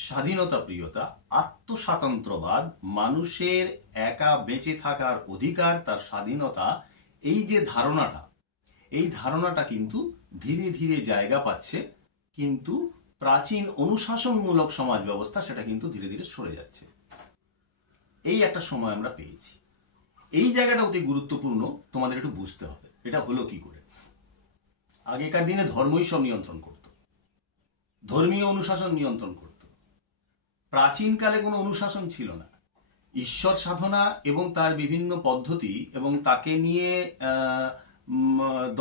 স্বাধীনতা প্রিয়তা, আত্মস্বাতন্ত্র্যবাদ, মানুষের একা বেঁচে থাকার অধিকার, তার স্বাধীনতা, এই যে ধারণাটা, এই ধারণাটা কিন্তু ধীরে ধীরে জায়গা পাচ্ছে। কিন্তু প্রাচীন অনুশাসনমূলক সমাজ ব্যবস্থা সেটা কিন্তু ধীরে ধীরে সরে যাচ্ছে। এই একটা সময় আমরা পেয়েছি। এই জায়গাটা অতি গুরুত্বপূর্ণ, তোমাদের একটু বুঝতে হবে এটা হলো কি করে। আগেকার দিনে ধর্মই সব নিয়ন্ত্রণ করত, ধর্মীয় অনুশাসন নিয়ন্ত্রণ করত। প্রাচীনকালে কোনো অনুশাসন ছিল না। ঈশ্বর সাধনা এবং তার বিভিন্ন পদ্ধতি এবং তাকে নিয়ে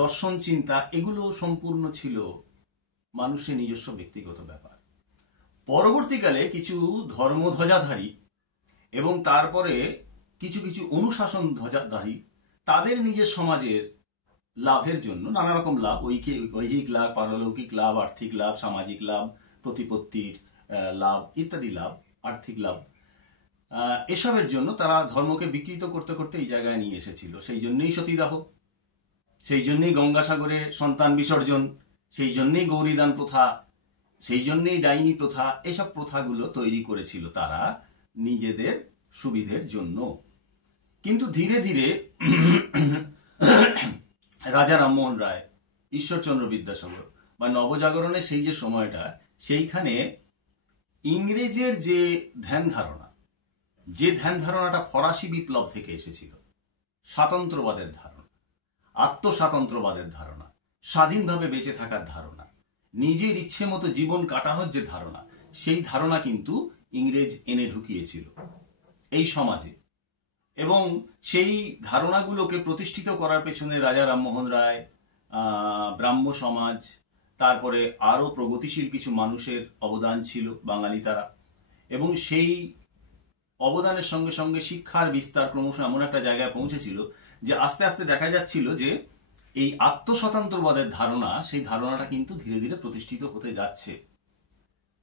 দর্শন চিন্তা, এগুলো সম্পূর্ণ ছিল মানুষের নিজস্ব ব্যক্তিগত ব্যাপার। পরবর্তীকালে কিছু ধর্মধ্বজাধারী এবং তারপরে কিছু কিছু অনুশাসন ধ্বজাধারী, তাদের নিজের সমাজের লাভের জন্য নানা রকম লাভ, ঐহিক লাভ, পারলৌকিক লাভ, আর্থিক লাভ, সামাজিক লাভ, প্রতিপত্তির লাভ ইত্যাদি লাভ, আর্থিক লাভ, এসবের জন্য তারা ধর্মকে বিকৃত করতে করতে এই জায়গায় নিয়ে এসেছিল। সেই জন্যই সতীদাহ, সেই জন্যই গঙ্গাসাগরে সন্তান বিসর্জন, সেই জন্যই গৌরীদান প্রথা, সেই জন্যই ডাইনি প্রথা, এসব প্রথাগুলো তৈরি করেছিল তারা নিজেদের সুবিধের জন্য। কিন্তু ধীরে ধীরে রাজা রামমোহন রায়, ঈশ্বরচন্দ্র বিদ্যাসাগর বা নবজাগরণের সেই যে সময়টা, সেইখানে ইংরেজের যে ধ্যান ধারণা, যে ধ্যান ধারণাটা ফরাসি বিপ্লব থেকে এসেছিল, স্বাতন্ত্র্যবাদের ধারণা, আত্মস্বাতন্ত্র্যবাদের ধারণা, স্বাধীনভাবে বেঁচে থাকার ধারণা, নিজের ইচ্ছে মতো জীবন কাটানোর যে ধারণা, সেই ধারণা কিন্তু ইংরেজ এনে ঢুকিয়েছিল এই সমাজে। এবং সেই ধারণাগুলোকে প্রতিষ্ঠিত করার পেছনে রাজা রামমোহন রায়, ব্রাহ্ম সমাজ, তারপরে আরো প্রগতিশীল কিছু মানুষের অবদান ছিল, বাঙালি তারা। এবং সেই অবদানের সঙ্গে সঙ্গে শিক্ষার বিস্তার ক্রমশ এমন একটা জায়গায় পৌঁছেছিল যে আস্তে আস্তে দেখা যাচ্ছিল যে এই আত্মস্বতন্ত্রবাদের ধারণা, সেই ধারণাটা কিন্তু ধীরে ধীরে প্রতিষ্ঠিত হতে যাচ্ছে।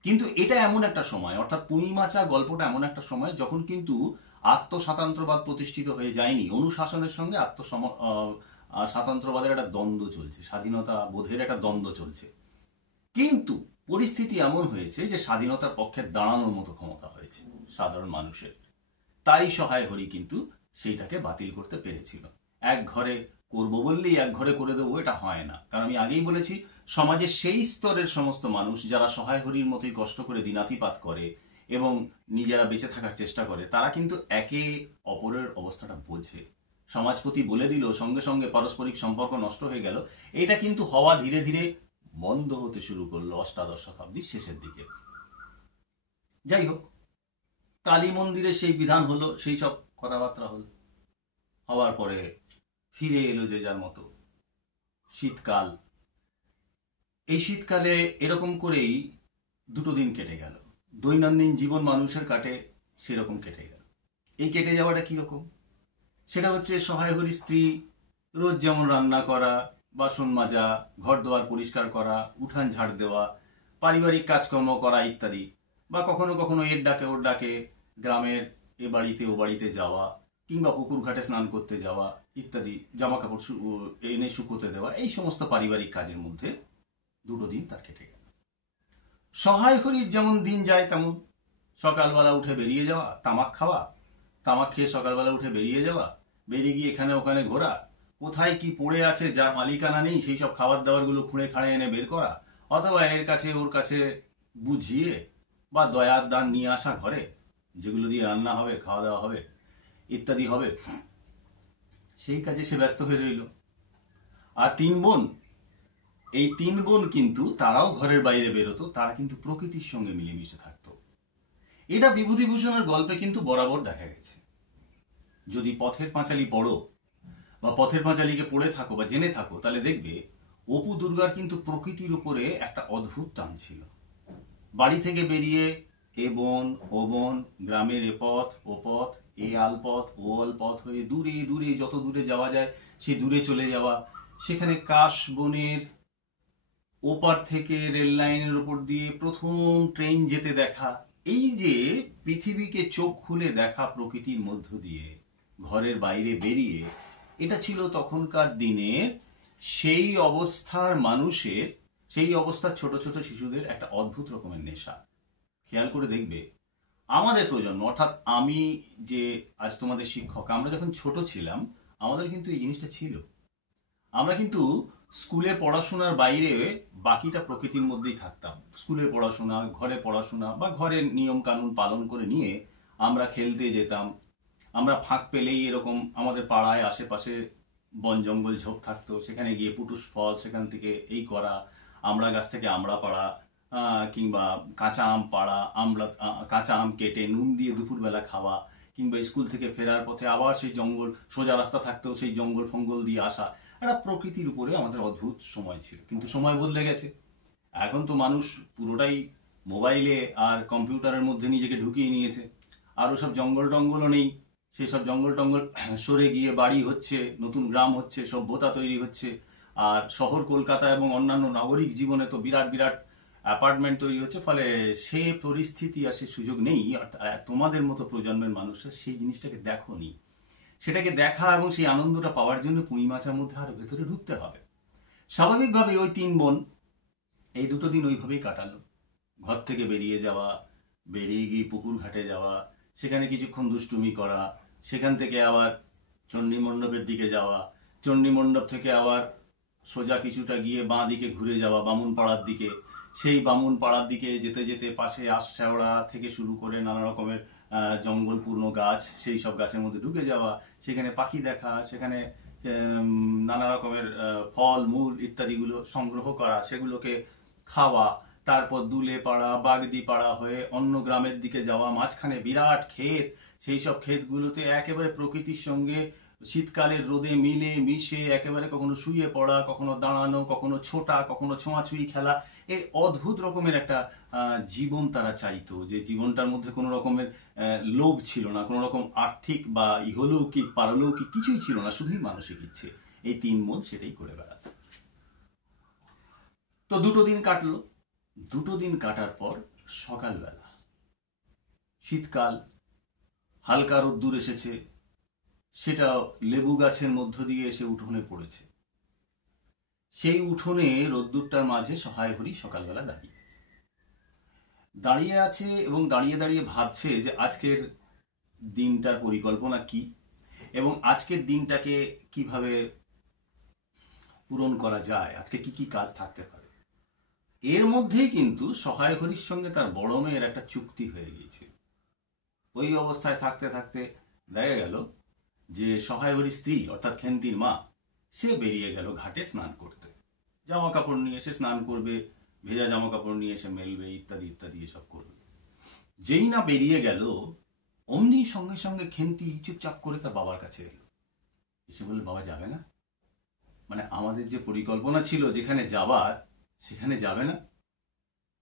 কিন্তু এটা এমন একটা সময়, অর্থাৎ পুঁই মাচা গল্পটা এমন একটা সময় যখন কিন্তু আত্মস্বাতন্ত্র্যবাদ প্রতিষ্ঠিত হয়ে যায়নি, অনুশাসনের সঙ্গে স্বাতন্ত্র্যবাদের একটা দ্বন্দ্ব চলছে, স্বাধীনতা বোধের একটা দ্বন্দ্ব চলছে। কিন্তু পরিস্থিতি এমন হয়েছে যে স্বাধীনতার পক্ষে দাঁড়ানোর মতো ক্ষমতা হয়েছে সাধারণ মানুষের। তাই সহায় হরি কিন্তু সেইটাকে বাতিল করতে পেরেছিল। এক ঘরে করব বললেই এক ঘরে করে দেবো, এটা হয় না। কারণ আমি আগেই বলেছি, সমাজের সেই স্তরের সমস্ত মানুষ যারা সহায় হরির মতোই কষ্ট করে দিনাতিপাত করে এবং নিজেরা বেঁচে থাকার চেষ্টা করে, তারা কিন্তু একে অপরের অবস্থাটা বোঝে। সমাজপতি বলে দিল, সঙ্গে সঙ্গে পারস্পরিক সম্পর্ক নষ্ট হয়ে গেল, এটা কিন্তু হওয়া ধীরে ধীরে বন্ধ হতে শুরু করলো অষ্টাদশ শতাব্দীর শেষের দিকে। যাই হোক, কালী মন্দিরে সেই বিধান হলো, সেই সব কথাবার্তা হলো, হওয়ার পরে ফিরে এলো যে যার মতো শীতকাল। এই শীতকালে এরকম করেই দুটো দিন কেটে গেল, দৈনন্দিন জীবন মানুষের কাটে সেরকম কেটে গেল। এই কেটে যাওয়াটা কিরকম, সেটা হচ্ছে সহায় হরি স্ত্রী রোজ যেমন রান্না করা, বাসন মাজা, ঘর দোয়ার পরিষ্কার করা, উঠান ঝাড় দেওয়া, পারিবারিক কাজকর্ম করা ইত্যাদি, বা কখনো কখনো এর ডাকে ওর ডাকে গ্রামের এ বাড়িতে ও বাড়িতে যাওয়া, কিংবা পুকুর ঘাটে স্নান করতে যাওয়া ইত্যাদি, জামা কাপড় এনে শুকোতে দেওয়া, এই সমস্ত পারিবারিক কাজের মধ্যে দুটো দিন তার কেটে গেল। সহায় হরির যেমন দিন যায় তেমন সকালবেলা উঠে বেরিয়ে যাওয়া, তামাক খাওয়া, তামাক খেয়ে সকালবেলা উঠে বেরিয়ে যাওয়া, বেরিয়ে গিয়ে এখানে ওখানে ঘোরা, কোথায় কি পড়ে আছে যার মালিকানা নেই সেই সব খাবার দাবারগুলো খুঁড়ে খাড়ে এনে বের করা, অথবা এর কাছে ওর কাছে বুঝিয়ে বা দয়ার দান নিয়ে আসা ঘরে, যেগুলো দিয়ে রান্না হবে, খাওয়া দাওয়া হবে ইত্যাদি হবে, সেই কাজে সে ব্যস্ত হয়ে রইল। আর এই তিন বোন কিন্তু তারাও ঘরের বাইরে বেরোতো, তারা কিন্তু প্রকৃতির সঙ্গে মিলেমিশে থাকতো। এটা বিভূতিভূষণের গল্পে কিন্তু বরাবর দেখা গেছে। যদি পথের পাঁচালী পড়ো বা পথের পাঁচালীকে পড়ে থাকো বা জেনে থাকো, তাহলে দেখবে অপু দুর্গার কিন্তু প্রকৃতির উপরে একটা অদ্ভুত টান ছিল। বাড়ি থেকে বেরিয়ে এ বন ও বন, গ্রামের এ পথ ও পথ, এ আলপথ ও আলপথ হয়ে দূরে দূরে যত দূরে যাওয়া যায় সে দূরে চলে যাওয়া, সেখানে কাশ বনের ওপার থেকে রেল লাইনের উপর দিয়ে প্রথম ট্রেন যেতে দেখা, এই যে পৃথিবীকে চোখ খুলে দেখা প্রকৃতির মধ্য দিয়ে ঘরের বাইরে বেরিয়ে, এটা ছিল তখনকার দিনের সেই অবস্থার মানুষের, সেই অবস্থার ছোট ছোট শিশুদের একটা অদ্ভুত রকমের নেশা। খেয়াল করে দেখবে আমাদের প্রজন্ম, অর্থাৎ আমি যে আজ তোমাদের শিক্ষক, আমরা যখন ছোট ছিলাম আমাদের কিন্তু এই জিনিসটা ছিল। আমরা কিন্তু স্কুলে পড়াশোনার বাইরে বাকিটা প্রকৃতির মধ্যেই থাকতাম। স্কুলে পড়াশোনা, ঘরে পড়াশোনা বা ঘরের নিয়ম কানুন পালন করে নিয়ে আমরা খেলতে যেতাম। আমরা ফাঁক পেলেই এরকম আমাদের পাড়ায় আশেপাশে বন জঙ্গল ঝোপ থাকতো, সেখানে গিয়ে পুটুস ফল, সেখান থেকে এই করা, আমড়া গাছ থেকে আমড়া পাড়া, কিংবা কাঁচা আম পাড়া, কাঁচা আম কেটে নুন দিয়ে দুপুরবেলা খাওয়া, কিংবা স্কুল থেকে ফেরার পথে আবার সেই জঙ্গল, সোজা রাস্তা থাকতেও সেই জঙ্গল ফঙ্গল দিয়ে আসা। একটা প্রকৃতির উপরে আমাদের অদ্ভুত সময় ছিল। কিন্তু সময় বদলে গেছে। এখন তো মানুষ পুরোটাই মোবাইলে আর কম্পিউটারের মধ্যে নিজেকে ঢুকিয়ে নিয়েছে। আর ওসব জঙ্গল টঙ্গলও নেই। সেই সব জঙ্গল টঙ্গল সরে গিয়ে বাড়ি হচ্ছে, নতুন গ্রাম হচ্ছে, সভ্যতা তৈরি হচ্ছে। আর শহর কলকাতা এবং অন্যান্য নাগরিক জীবনে তো বিরাট বিরাট অ্যাপার্টমেন্ট তৈরি হচ্ছে। ফলে সে পরিস্থিতি আর সে সুযোগ নেই। তোমাদের মতো প্রজন্মের মানুষরা সেই জিনিসটাকে দেখোনি। সেটাকে দেখা এবং সেই আনন্দটা পাওয়ার জন্য পুঁই মাছের মধ্যে আরো ভেতরে ঢুকতে হবে। স্বাভাবিকভাবে ওই তিন বোন এই দুটো দিন ওইভাবেই কাটালো। ঘর থেকে বেরিয়ে যাওয়া, বেরিয়ে গিয়ে পুকুর ঘাটে যাওয়া, সেখানে কিছুক্ষণ দুষ্টুমি করা, সেখান থেকে আবার চণ্ডী মণ্ডপের দিকে যাওয়া, চণ্ডী মণ্ডপ থেকে আবার সোজা কিছুটা গিয়ে বাঁ দিকে ঘুরে যাওয়া বামুন পাড়ার দিকে। সেই বামুন পাড়ার দিকে যেতে যেতে পাশে আশশেওড়া থেকে শুরু করে নানা রকমের জঙ্গলপূর্ণ গাছ, সেই সব গাছের মধ্যে ঢুকে যাওয়া, সেখানে পাখি দেখা, সেখানে নানা রকমের ফল মূল ইত্যাদিগুলো সংগ্রহ করা, সেগুলোকে খাওয়া, তারপর দুলে পাড়া বাগদি পাড়া হয়ে অন্য গ্রামের দিকে যাওয়া, মাঝখানে বিরাট ক্ষেত, সেই সব ক্ষেতগুলোতে একেবারে প্রকৃতির সঙ্গে শীতকালের রোদে মিলে মিশে একেবারে কখনো শুয়ে পড়া, কখনো দাঁড়ানো, কখনো ছোটা, কখনো ছোঁয়াছুঁয়ি খেলা। এই অদ্ভুত রকমের একটা জীবন তারা চাইতো, যে জীবনটার মধ্যে কোনো রকমের লোভ ছিল না, কোনো রকম আর্থিক বা ইহলৌকিক পারলৌকিক কিছুই ছিল না, শুধুই মানসিক ইচ্ছে। এই তিন বোন সেটাই করে বেড়াত। তো দুটো দিন কাটলো। দুটো দিন কাটার পর সকালবেলা, শীতকাল, হালকা রোদ্দুর এসেছে, সেটা লেবু গাছের মধ্য দিয়ে এসে উঠোনে পড়েছে। সেই উঠোনে রোদ্দুরটার মাঝে সহায় হরি সকালবেলা দাঁড়িয়ে আছে এবং দাঁড়িয়ে দাঁড়িয়ে ভাবছে যে আজকের দিনটার পরিকল্পনা কি এবং আজকের দিনটাকে কিভাবে পূরণ করা যায়, আজকে কি কি কাজ থাকতে পারে। এর মধ্যেই কিন্তু সহায় হরির সঙ্গে তার বড় মেয়ের একটা চুক্তি হয়ে গিয়েছিল। ওই অবস্থায় থাকতে থাকতে দেখা গেল যে সহায় হরির স্ত্রী অর্থাৎ খেন্তির মা, সে বেরিয়ে গেল ঘাটে স্নান করতে। জামা কাপড় নিয়ে এসে স্নান করবে, ভেজা জামা কাপড় নিয়ে এসে মেলবে, ইত্যাদি ইত্যাদি এসব করবে। যেই না বেরিয়ে গেল, অমনি সঙ্গে সঙ্গে খেন্তি চুপচাপ করে তার বাবার কাছে এলো। এসে বলল, বাবা যাবে না? মানে আমাদের যে পরিকল্পনা ছিল যেখানে যাবার, সেখানে যাবে না?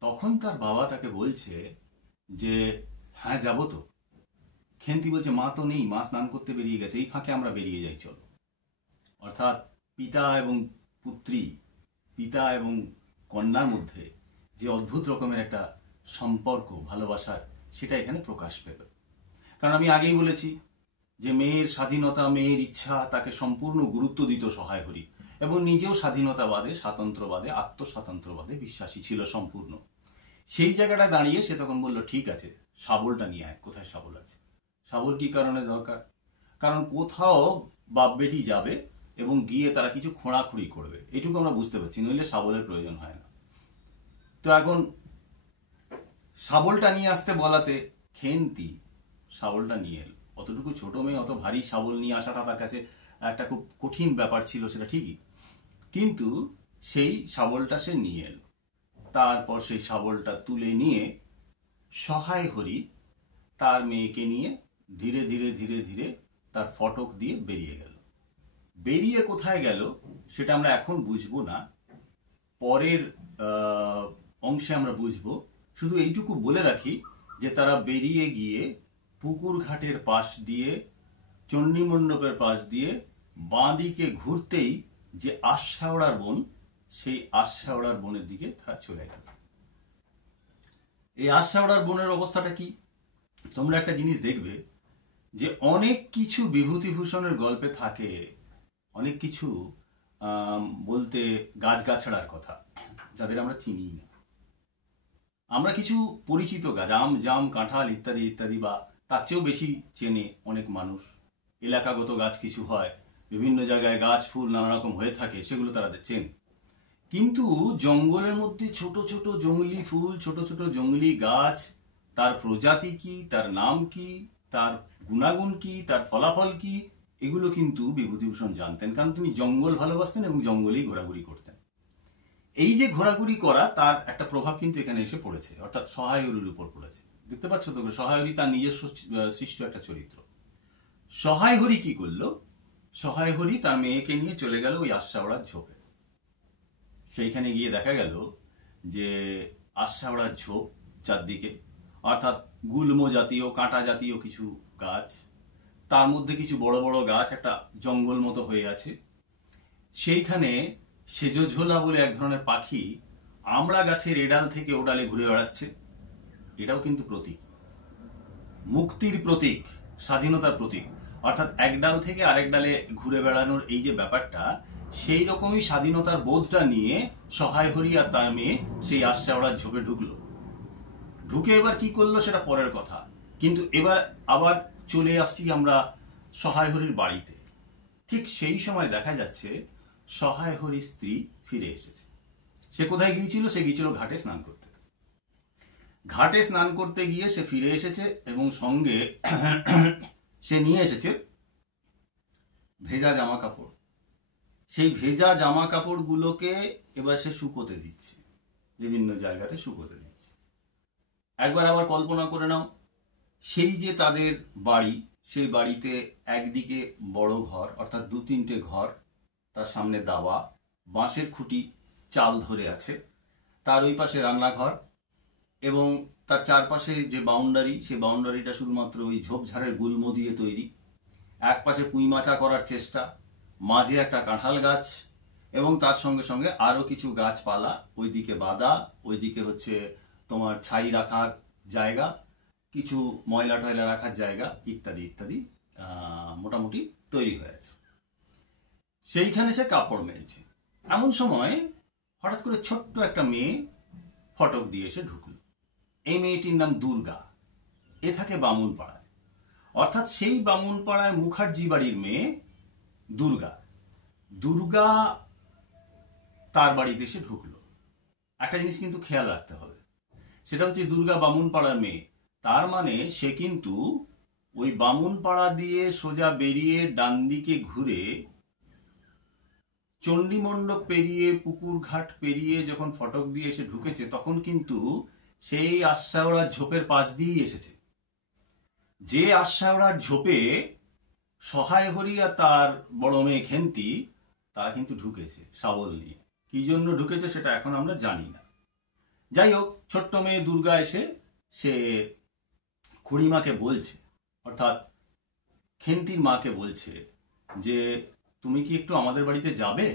তখন তার বাবা তাকে বলছে যে হ্যাঁ যাবো তো। খেন্তি বলছে, মা তো নেই, মা স্নান করতে বেরিয়ে গেছে, এই ফাঁকে আমরা বেরিয়ে যাই, চলো। অর্থাৎ পিতা এবং পুত্রী, পিতা এবং কন্যার মধ্যে যে অদ্ভুত রকমের একটা সম্পর্ক, ভালোবাসার, সেটা এখানে প্রকাশ পেল। কারণ আমি আগেই বলেছি যে মেয়ের স্বাধীনতা, মেয়ের ইচ্ছা, তাকে সম্পূর্ণ গুরুত্ব দিত সহায় হরি এবং নিজেও স্বাধীনতাবাদে, স্বাতন্ত্র্যবাদে, আত্মস্বাতন্ত্র্যবাদে বিশ্বাসী ছিল সম্পূর্ণ। সেই জায়গাটা দাঁড়িয়ে সে তখন বলল, ঠিক আছে, শাবলটা নিয়ে আয়। কোথায় শাবল আছে? শাবল কি কারণে দরকার? কারণ কোথাও বাপ বেটি যাবে, এবং গিয়ে তারা কিছু খোঁড়াখুড়ি করবে, এটুকু আমরা বুঝতে পারছি, নইলে শাবলের প্রয়োজন হয় না। তো এখন শাবলটা নিয়ে আসতে বলাতে খেন্তি শাবলটা নিয়ে এলো। অতটুকু ছোট মেয়ে অত ভারী শাবল নিয়ে আসাটা তার কাছে একটা খুব কঠিন ব্যাপার ছিল, সেটা ঠিকই, কিন্তু সেই শাবলটা সে নিয়ে এলো। তারপর সেই শাবলটা তুলে নিয়ে সহায় হরি তার মেয়েকে নিয়ে ধীরে ধীরে ধীরে ধীরে তার ফটক দিয়ে বেরিয়ে গেল। বেরিয়ে কোথায় গেল সেটা আমরা এখন বুঝবো না, পরের অংশে আমরা বুঝবো। শুধু এইটুকু বলে রাখি যে তারা বেরিয়ে গিয়ে পুকুর ঘাটের পাশ দিয়ে, চণ্ডী মণ্ডপের পাশ দিয়ে বাঁ দিকে ঘুরতেই যে আশাওড়ার বন, সেই আশাওড়ার বনের দিকে তারা চলে গেল। এই আশাওড়ার বনের অবস্থাটা কি, তোমরা একটা জিনিস দেখবে যে অনেক কিছু বিভূতিভূষণের গল্পে থাকে, অনেক কিছু বলতে গাছগাছড়ার কথা যাদের আমরা চিনি না। আমরা কিছু পরিচিত গাছ, আম, জাম, কাঁঠাল ইত্যাদি ইত্যাদি, বা তার চেয়েও বেশি চেনে অনেক মানুষ। এলাকাগত গাছ কিছু হয়, বিভিন্ন জায়গায় গাছ ফুল নানা রকম হয়ে থাকে, সেগুলো তারা চেনে। কিন্তু জঙ্গলের মধ্যে ছোট ছোট জঙ্গলি ফুল, ছোট ছোট জঙ্গলি গাছ, তার প্রজাতি কি, তার নাম কি, তার গুণাগুণ কি, তার ফলাফল কি, এগুলো কিন্তু বিভূতিভূষণ জানতেন, কারণ তিনি জঙ্গল ভালোবাসতেন এবং জঙ্গলেই ঘোরাঘুরি করতেন। এই যে ঘোরাঘুরি করা, তার একটা প্রভাব কিন্তু এখানে এসে পড়েছে, অর্থাৎ সহায়হরির উপর পড়েছে। দেখতে পাচ্ছ তো, সহায়হরি তার নিজস্ব সৃষ্ট একটা চরিত্র। সহায়হরি কি করলো, সহায়হরি তার মেয়েকে নিয়ে চলে গেল ওই আশাওড়ার ঝোপে। সেইখানে গিয়ে দেখা গেল যে আশাওড়ার ঝোপ চারদিকে, অর্থাৎ গুল্ম জাতীয়, কাঁটা জাতীয় কিছু গাছ, তার মধ্যে কিছু বড় বড় গাছ, একটা জঙ্গল মতো হয়ে আছে। সেইখানে সেজোঝোলা বলে এক ধরনের পাখি আমড়া গাছের এডাল থেকে ওডালে ঘুরে বেড়াচ্ছে। এটাও কিন্তু প্রতীক, মুক্তির প্রতীক, স্বাধীনতার প্রতীক। অর্থাৎ এক ডাল থেকে আরেক ডালে ঘুরে বেড়ানোর এই যে ব্যাপারটা, সেই রকমই স্বাধীনতার বোধটা নিয়ে সহায়হরি আর তার মেয়ে সেই আশাওড়ার ঝোপে ঢুকলো। ঢুকে এবার কি করলো সেটা পরের কথা, কিন্তু এবার আবার চলে আসছি আমরা সহায়হরির বাড়িতে। ঠিক সেই সময় দেখা যাচ্ছে সহায়হরির স্ত্রী ফিরে এসেছে। সে কোথায় গিয়েছিল, সে গিয়েছিল ঘাটে স্নান করতে। ঘাটে স্নান করতে গিয়ে সে ফিরে এসেছে এবং সঙ্গে সে নিয়ে এসেছে ভেজা জামা কাপড়। সেই ভেজা জামা কাপড়গুলোকে এবার সে শুকোতে দিচ্ছে, বিভিন্ন জায়গাতে শুকোতে দিচ্ছে। একবার আবার কল্পনা করে নাও, সেই যে তাদের বাড়ি, সেই বাড়িতে একদিকে বড় ঘর, অর্থাৎ 2-3টে ঘর, তার সামনে দাওয়া, বাঁশের খুঁটি চাল ধরে আছে, তার ওই পাশে রান্নাঘর, এবং তার চারপাশে যে বাউন্ডারি, সেই বাউন্ডারিটা শুধুমাত্র ওই ঝোপঝাড়ের গুল্ম দিয়ে তৈরি। এক পাশে পুঁই মাচা করার চেষ্টা, মাঝে একটা কাঁঠাল গাছ, এবং তার সঙ্গে সঙ্গে আরো কিছু গাছপালা ওইদিকে বাঁধা, ওইদিকে হচ্ছে তোমার ছাই রাখার জায়গা, কিছু ময়লা টয়লা রাখার জায়গা, ইত্যাদি ইত্যাদি মোটামুটি তৈরি হয়েছে। সেইখানে সে কাপড় মেলছে। এমন সময় হঠাৎ করে ছোট্ট একটা মেয়ে ফটক দিয়ে এসে ঢুকল। এই মেয়েটির নাম দুর্গা। এ থাকে বামুনপাড়ায়, অর্থাৎ সেই বামুনপাড়ায় মুখার্জি বাড়ির মেয়ে দুর্গা। দুর্গা তার বাড়িতে এসে ঢুকলো। একটা জিনিস কিন্তু খেয়াল রাখতে হবে, সেটা হচ্ছে দুর্গা বামুনপাড়ার মেয়ে, তার মানে সে কিন্তু ওই বামুনপাড়া দিয়ে সোজা বেরিয়ে ডান দিকে ঘুরে চণ্ডীমণ্ডপ পেরিয়ে, পুকুর ঘাট পেরিয়ে যখন ফটক দিয়ে এসে ঢুকেছে, তখন কিন্তু সেই আশাওড়ার ঝোপের পাশ দিয়েই এসেছে। যে আশাওড়ার ঝোপে সহায়হরি আর তার বড় মেয়ে খেন্তি, তারা কিন্তু ঢুকেছে শাবল নিয়ে। কি জন্য ঢুকেছে সেটা এখন আমরা জানি না। যাই হোক, ছোট্ট মেয়ে দুর্গা এসে সে খুড়িমাকে বলছে, অর্থাৎ খেন্তির মাকে বলছে যে তুমি কি একটু আমাদের বাড়িতে যাবে?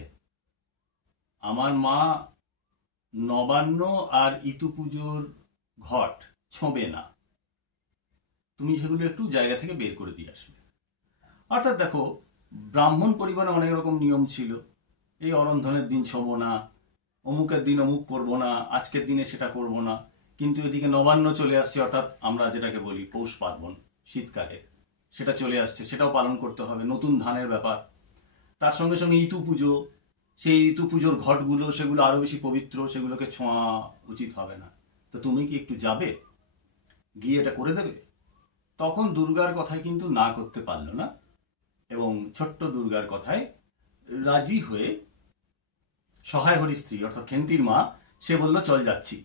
আমার মা নবান্ন আর ইতু পুজোর ঘট ছোঁবে না, তুমি সেগুলো একটু জায়গা থেকে বের করে দিয়ে আসবে। অর্থাৎ দেখো, ব্রাহ্মণ পরিবারে অনেক রকম নিয়ম ছিল, এই অরন্ধনের দিন ছোবো না, অমুকের দিন অমুক করবো না, আজকের দিনে সেটা করবো না। কিন্তু এদিকে নবান্ন চলে আসছে, অর্থাৎ আমরা যেটাকে বলি পৌষ পার্বণ, শীতকালে সেটা চলে আসছে, সেটাও পালন করতে হবে, নতুন ধানের ব্যাপার। তার সঙ্গে সঙ্গে ইতু পুজো, সেই ইতু পুজোর ঘটগুলো সেগুলো আরো বেশি পবিত্র, সেগুলোকে ছোঁয়া উচিত হবে না। তো তুমি কি একটু যাবে, গিয়ে এটা করে দেবে? তখন দুর্গার কথায় কিন্তু না করতে পারলো না, এবং ছোট্ট দুর্গার কথায় রাজি হয়ে সহায় হরি স্ত্রী অর্থাৎ খেন্তির মা, সে বলল চল যাচ্ছি।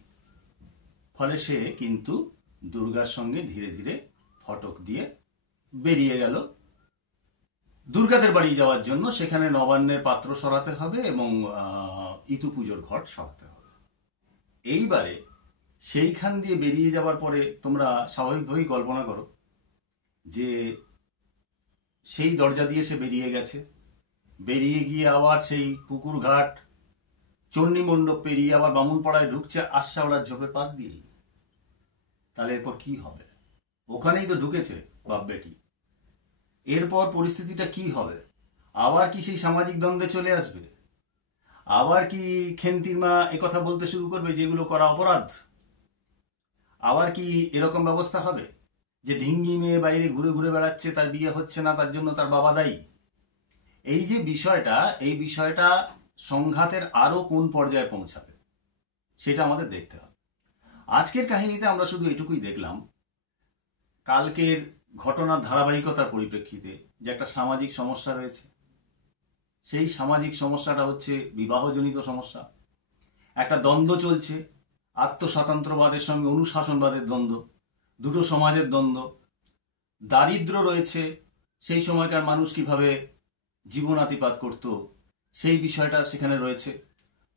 ফলে সে কিন্তু দুর্গার সঙ্গে ধীরে ধীরে ফটক দিয়ে বেরিয়ে গেল দুর্গাদের বাড়ি যাওয়ার জন্য। সেখানে নবান্নের পাত্র সরাতে হবে এবং ইতু পুজোর ঘট সরাতে হবে। এইবারে সেইখান দিয়ে বেরিয়ে যাওয়ার পরে তোমরা স্বাভাবিকভাবেই কল্পনা করো যে সেই দরজা দিয়ে সে বেরিয়ে গেছে, বেরিয়ে গিয়ে আবার সেই পুকুর ঘাট চণ্ডী মণ্ডপ পেরিয়ে আবার বামুনপাড়ায় ঢুকছে আশাওড়ার ঝোপের পাশ দিয়েই। তাহলে এরপর কি হবে? ওখানেই তো ঢুকেছে বাপ বেটি, এরপর পরিস্থিতিটা কি হবে? আবার কি সেই সামাজিক দ্বন্দ্বে চলে আসবে? আবার কি খেন্তির মা একথা বলতে শুরু করবে যেগুলো করা অপরাধ? আবার কি এরকম ব্যবস্থা হবে যে ধিঙ্গি মেয়ে বাইরে ঘুরে ঘুরে বেড়াচ্ছে, তার বিয়ে হচ্ছে না, তার জন্য তার বাবা দায়ী? এই যে বিষয়টা, এই বিষয়টা সংঘাতের আরো কোন পর্যায়ে পৌঁছাবে সেটা আমাদের দেখতে হবে। আজকের কাহিনীতে আমরা শুধু এটুকুই দেখলাম, কালকের ঘটনার ধারাবাহিকতার পরিপ্রেক্ষিতে যে একটা সামাজিক সমস্যা রয়েছে, সেই সামাজিক সমস্যাটা হচ্ছে বিবাহজনিত সমস্যা। একটা দ্বন্দ্ব চলছে, আত্মস্বতন্ত্রবাদের সঙ্গে অনুশাসনবাদের দ্বন্দ্ব, দুটো সমাজের দ্বন্দ্ব। দারিদ্র রয়েছে, সেই সময়কার মানুষ কিভাবে জীবনাতিপাত করত সেই বিষয়টা সেখানে রয়েছে।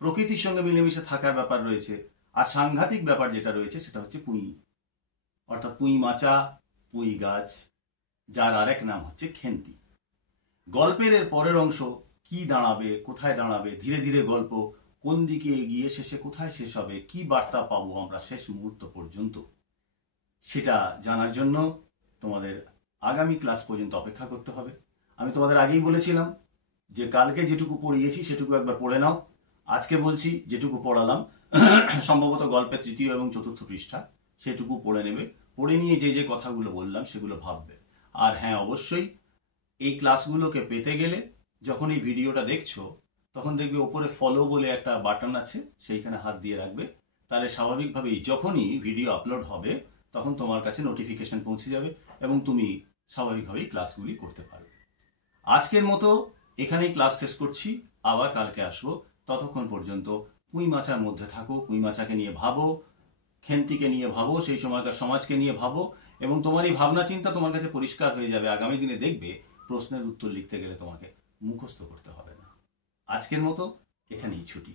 প্রকৃতির সঙ্গে মিলেমিশে থাকার ব্যাপার রয়েছে। আর সাংঘাতিক ব্যাপার যেটা রয়েছে সেটা হচ্ছে পুঁই, অর্থাৎ পুঁই মাচা, পুঁই গাছ, যার আরেক নাম হচ্ছে খেন্তি। গল্পের এর পরের অংশ কি দাঁড়াবে, কোথায় দাঁড়াবে, ধীরে ধীরে গল্প কোন দিকে এগিয়ে শেষে কোথায় শেষ হবে, কি বার্তা পাবো আমরা শেষ মুহূর্ত পর্যন্ত, সেটা জানার জন্য তোমাদের আগামী ক্লাস পর্যন্ত অপেক্ষা করতে হবে। আমি তোমাদের আগেই বলেছিলাম যে কালকে যেটুকু পড়িয়েছি সেটুকু একবার পড়ে নাও। আজকে বলছি যেটুকু পড়ালাম সম্ভবত গল্পের তৃতীয় এবং চতুর্থ পৃষ্ঠা, সেটুকু পড়ে নেবে। পড়ে নিয়ে যে যে কথাগুলো বললাম সেগুলো ভাববে। আর হ্যাঁ, অবশ্যই এই ক্লাসগুলোকে পেতে গেলে যখন এই ভিডিওটা দেখছো তখন দেখবে ওপরে ফলো বলে একটা বাটন আছে, সেইখানে হাত দিয়ে রাখবে। তাহলে স্বাভাবিকভাবেই যখনই ভিডিও আপলোড হবে তখন তোমার কাছে নোটিফিকেশন পৌঁছে যাবে এবং তুমি স্বাভাবিকভাবেই ক্লাসগুলি করতে পারবে। আজকের মতো এখানেই ক্লাস শেষ করছি, আবার কালকে আসবো। ততক্ষণ পর্যন্ত পুঁই মাচার মধ্যে থাকো, পুঁই মাচাকে নিয়ে ভাবো, খেন্তিকে নিয়ে ভাবো, সেই সময়কার সমাজকে নিয়ে ভাবো, এবং তোমার এই ভাবনা চিন্তা তোমার কাছে পরিষ্কার হয়ে যাবে। আগামী দিনে দেখবে প্রশ্নের উত্তর লিখতে গেলে তোমাকে মুখস্থ করতে হবে না। আজকের মতো এখানেই ছুটি।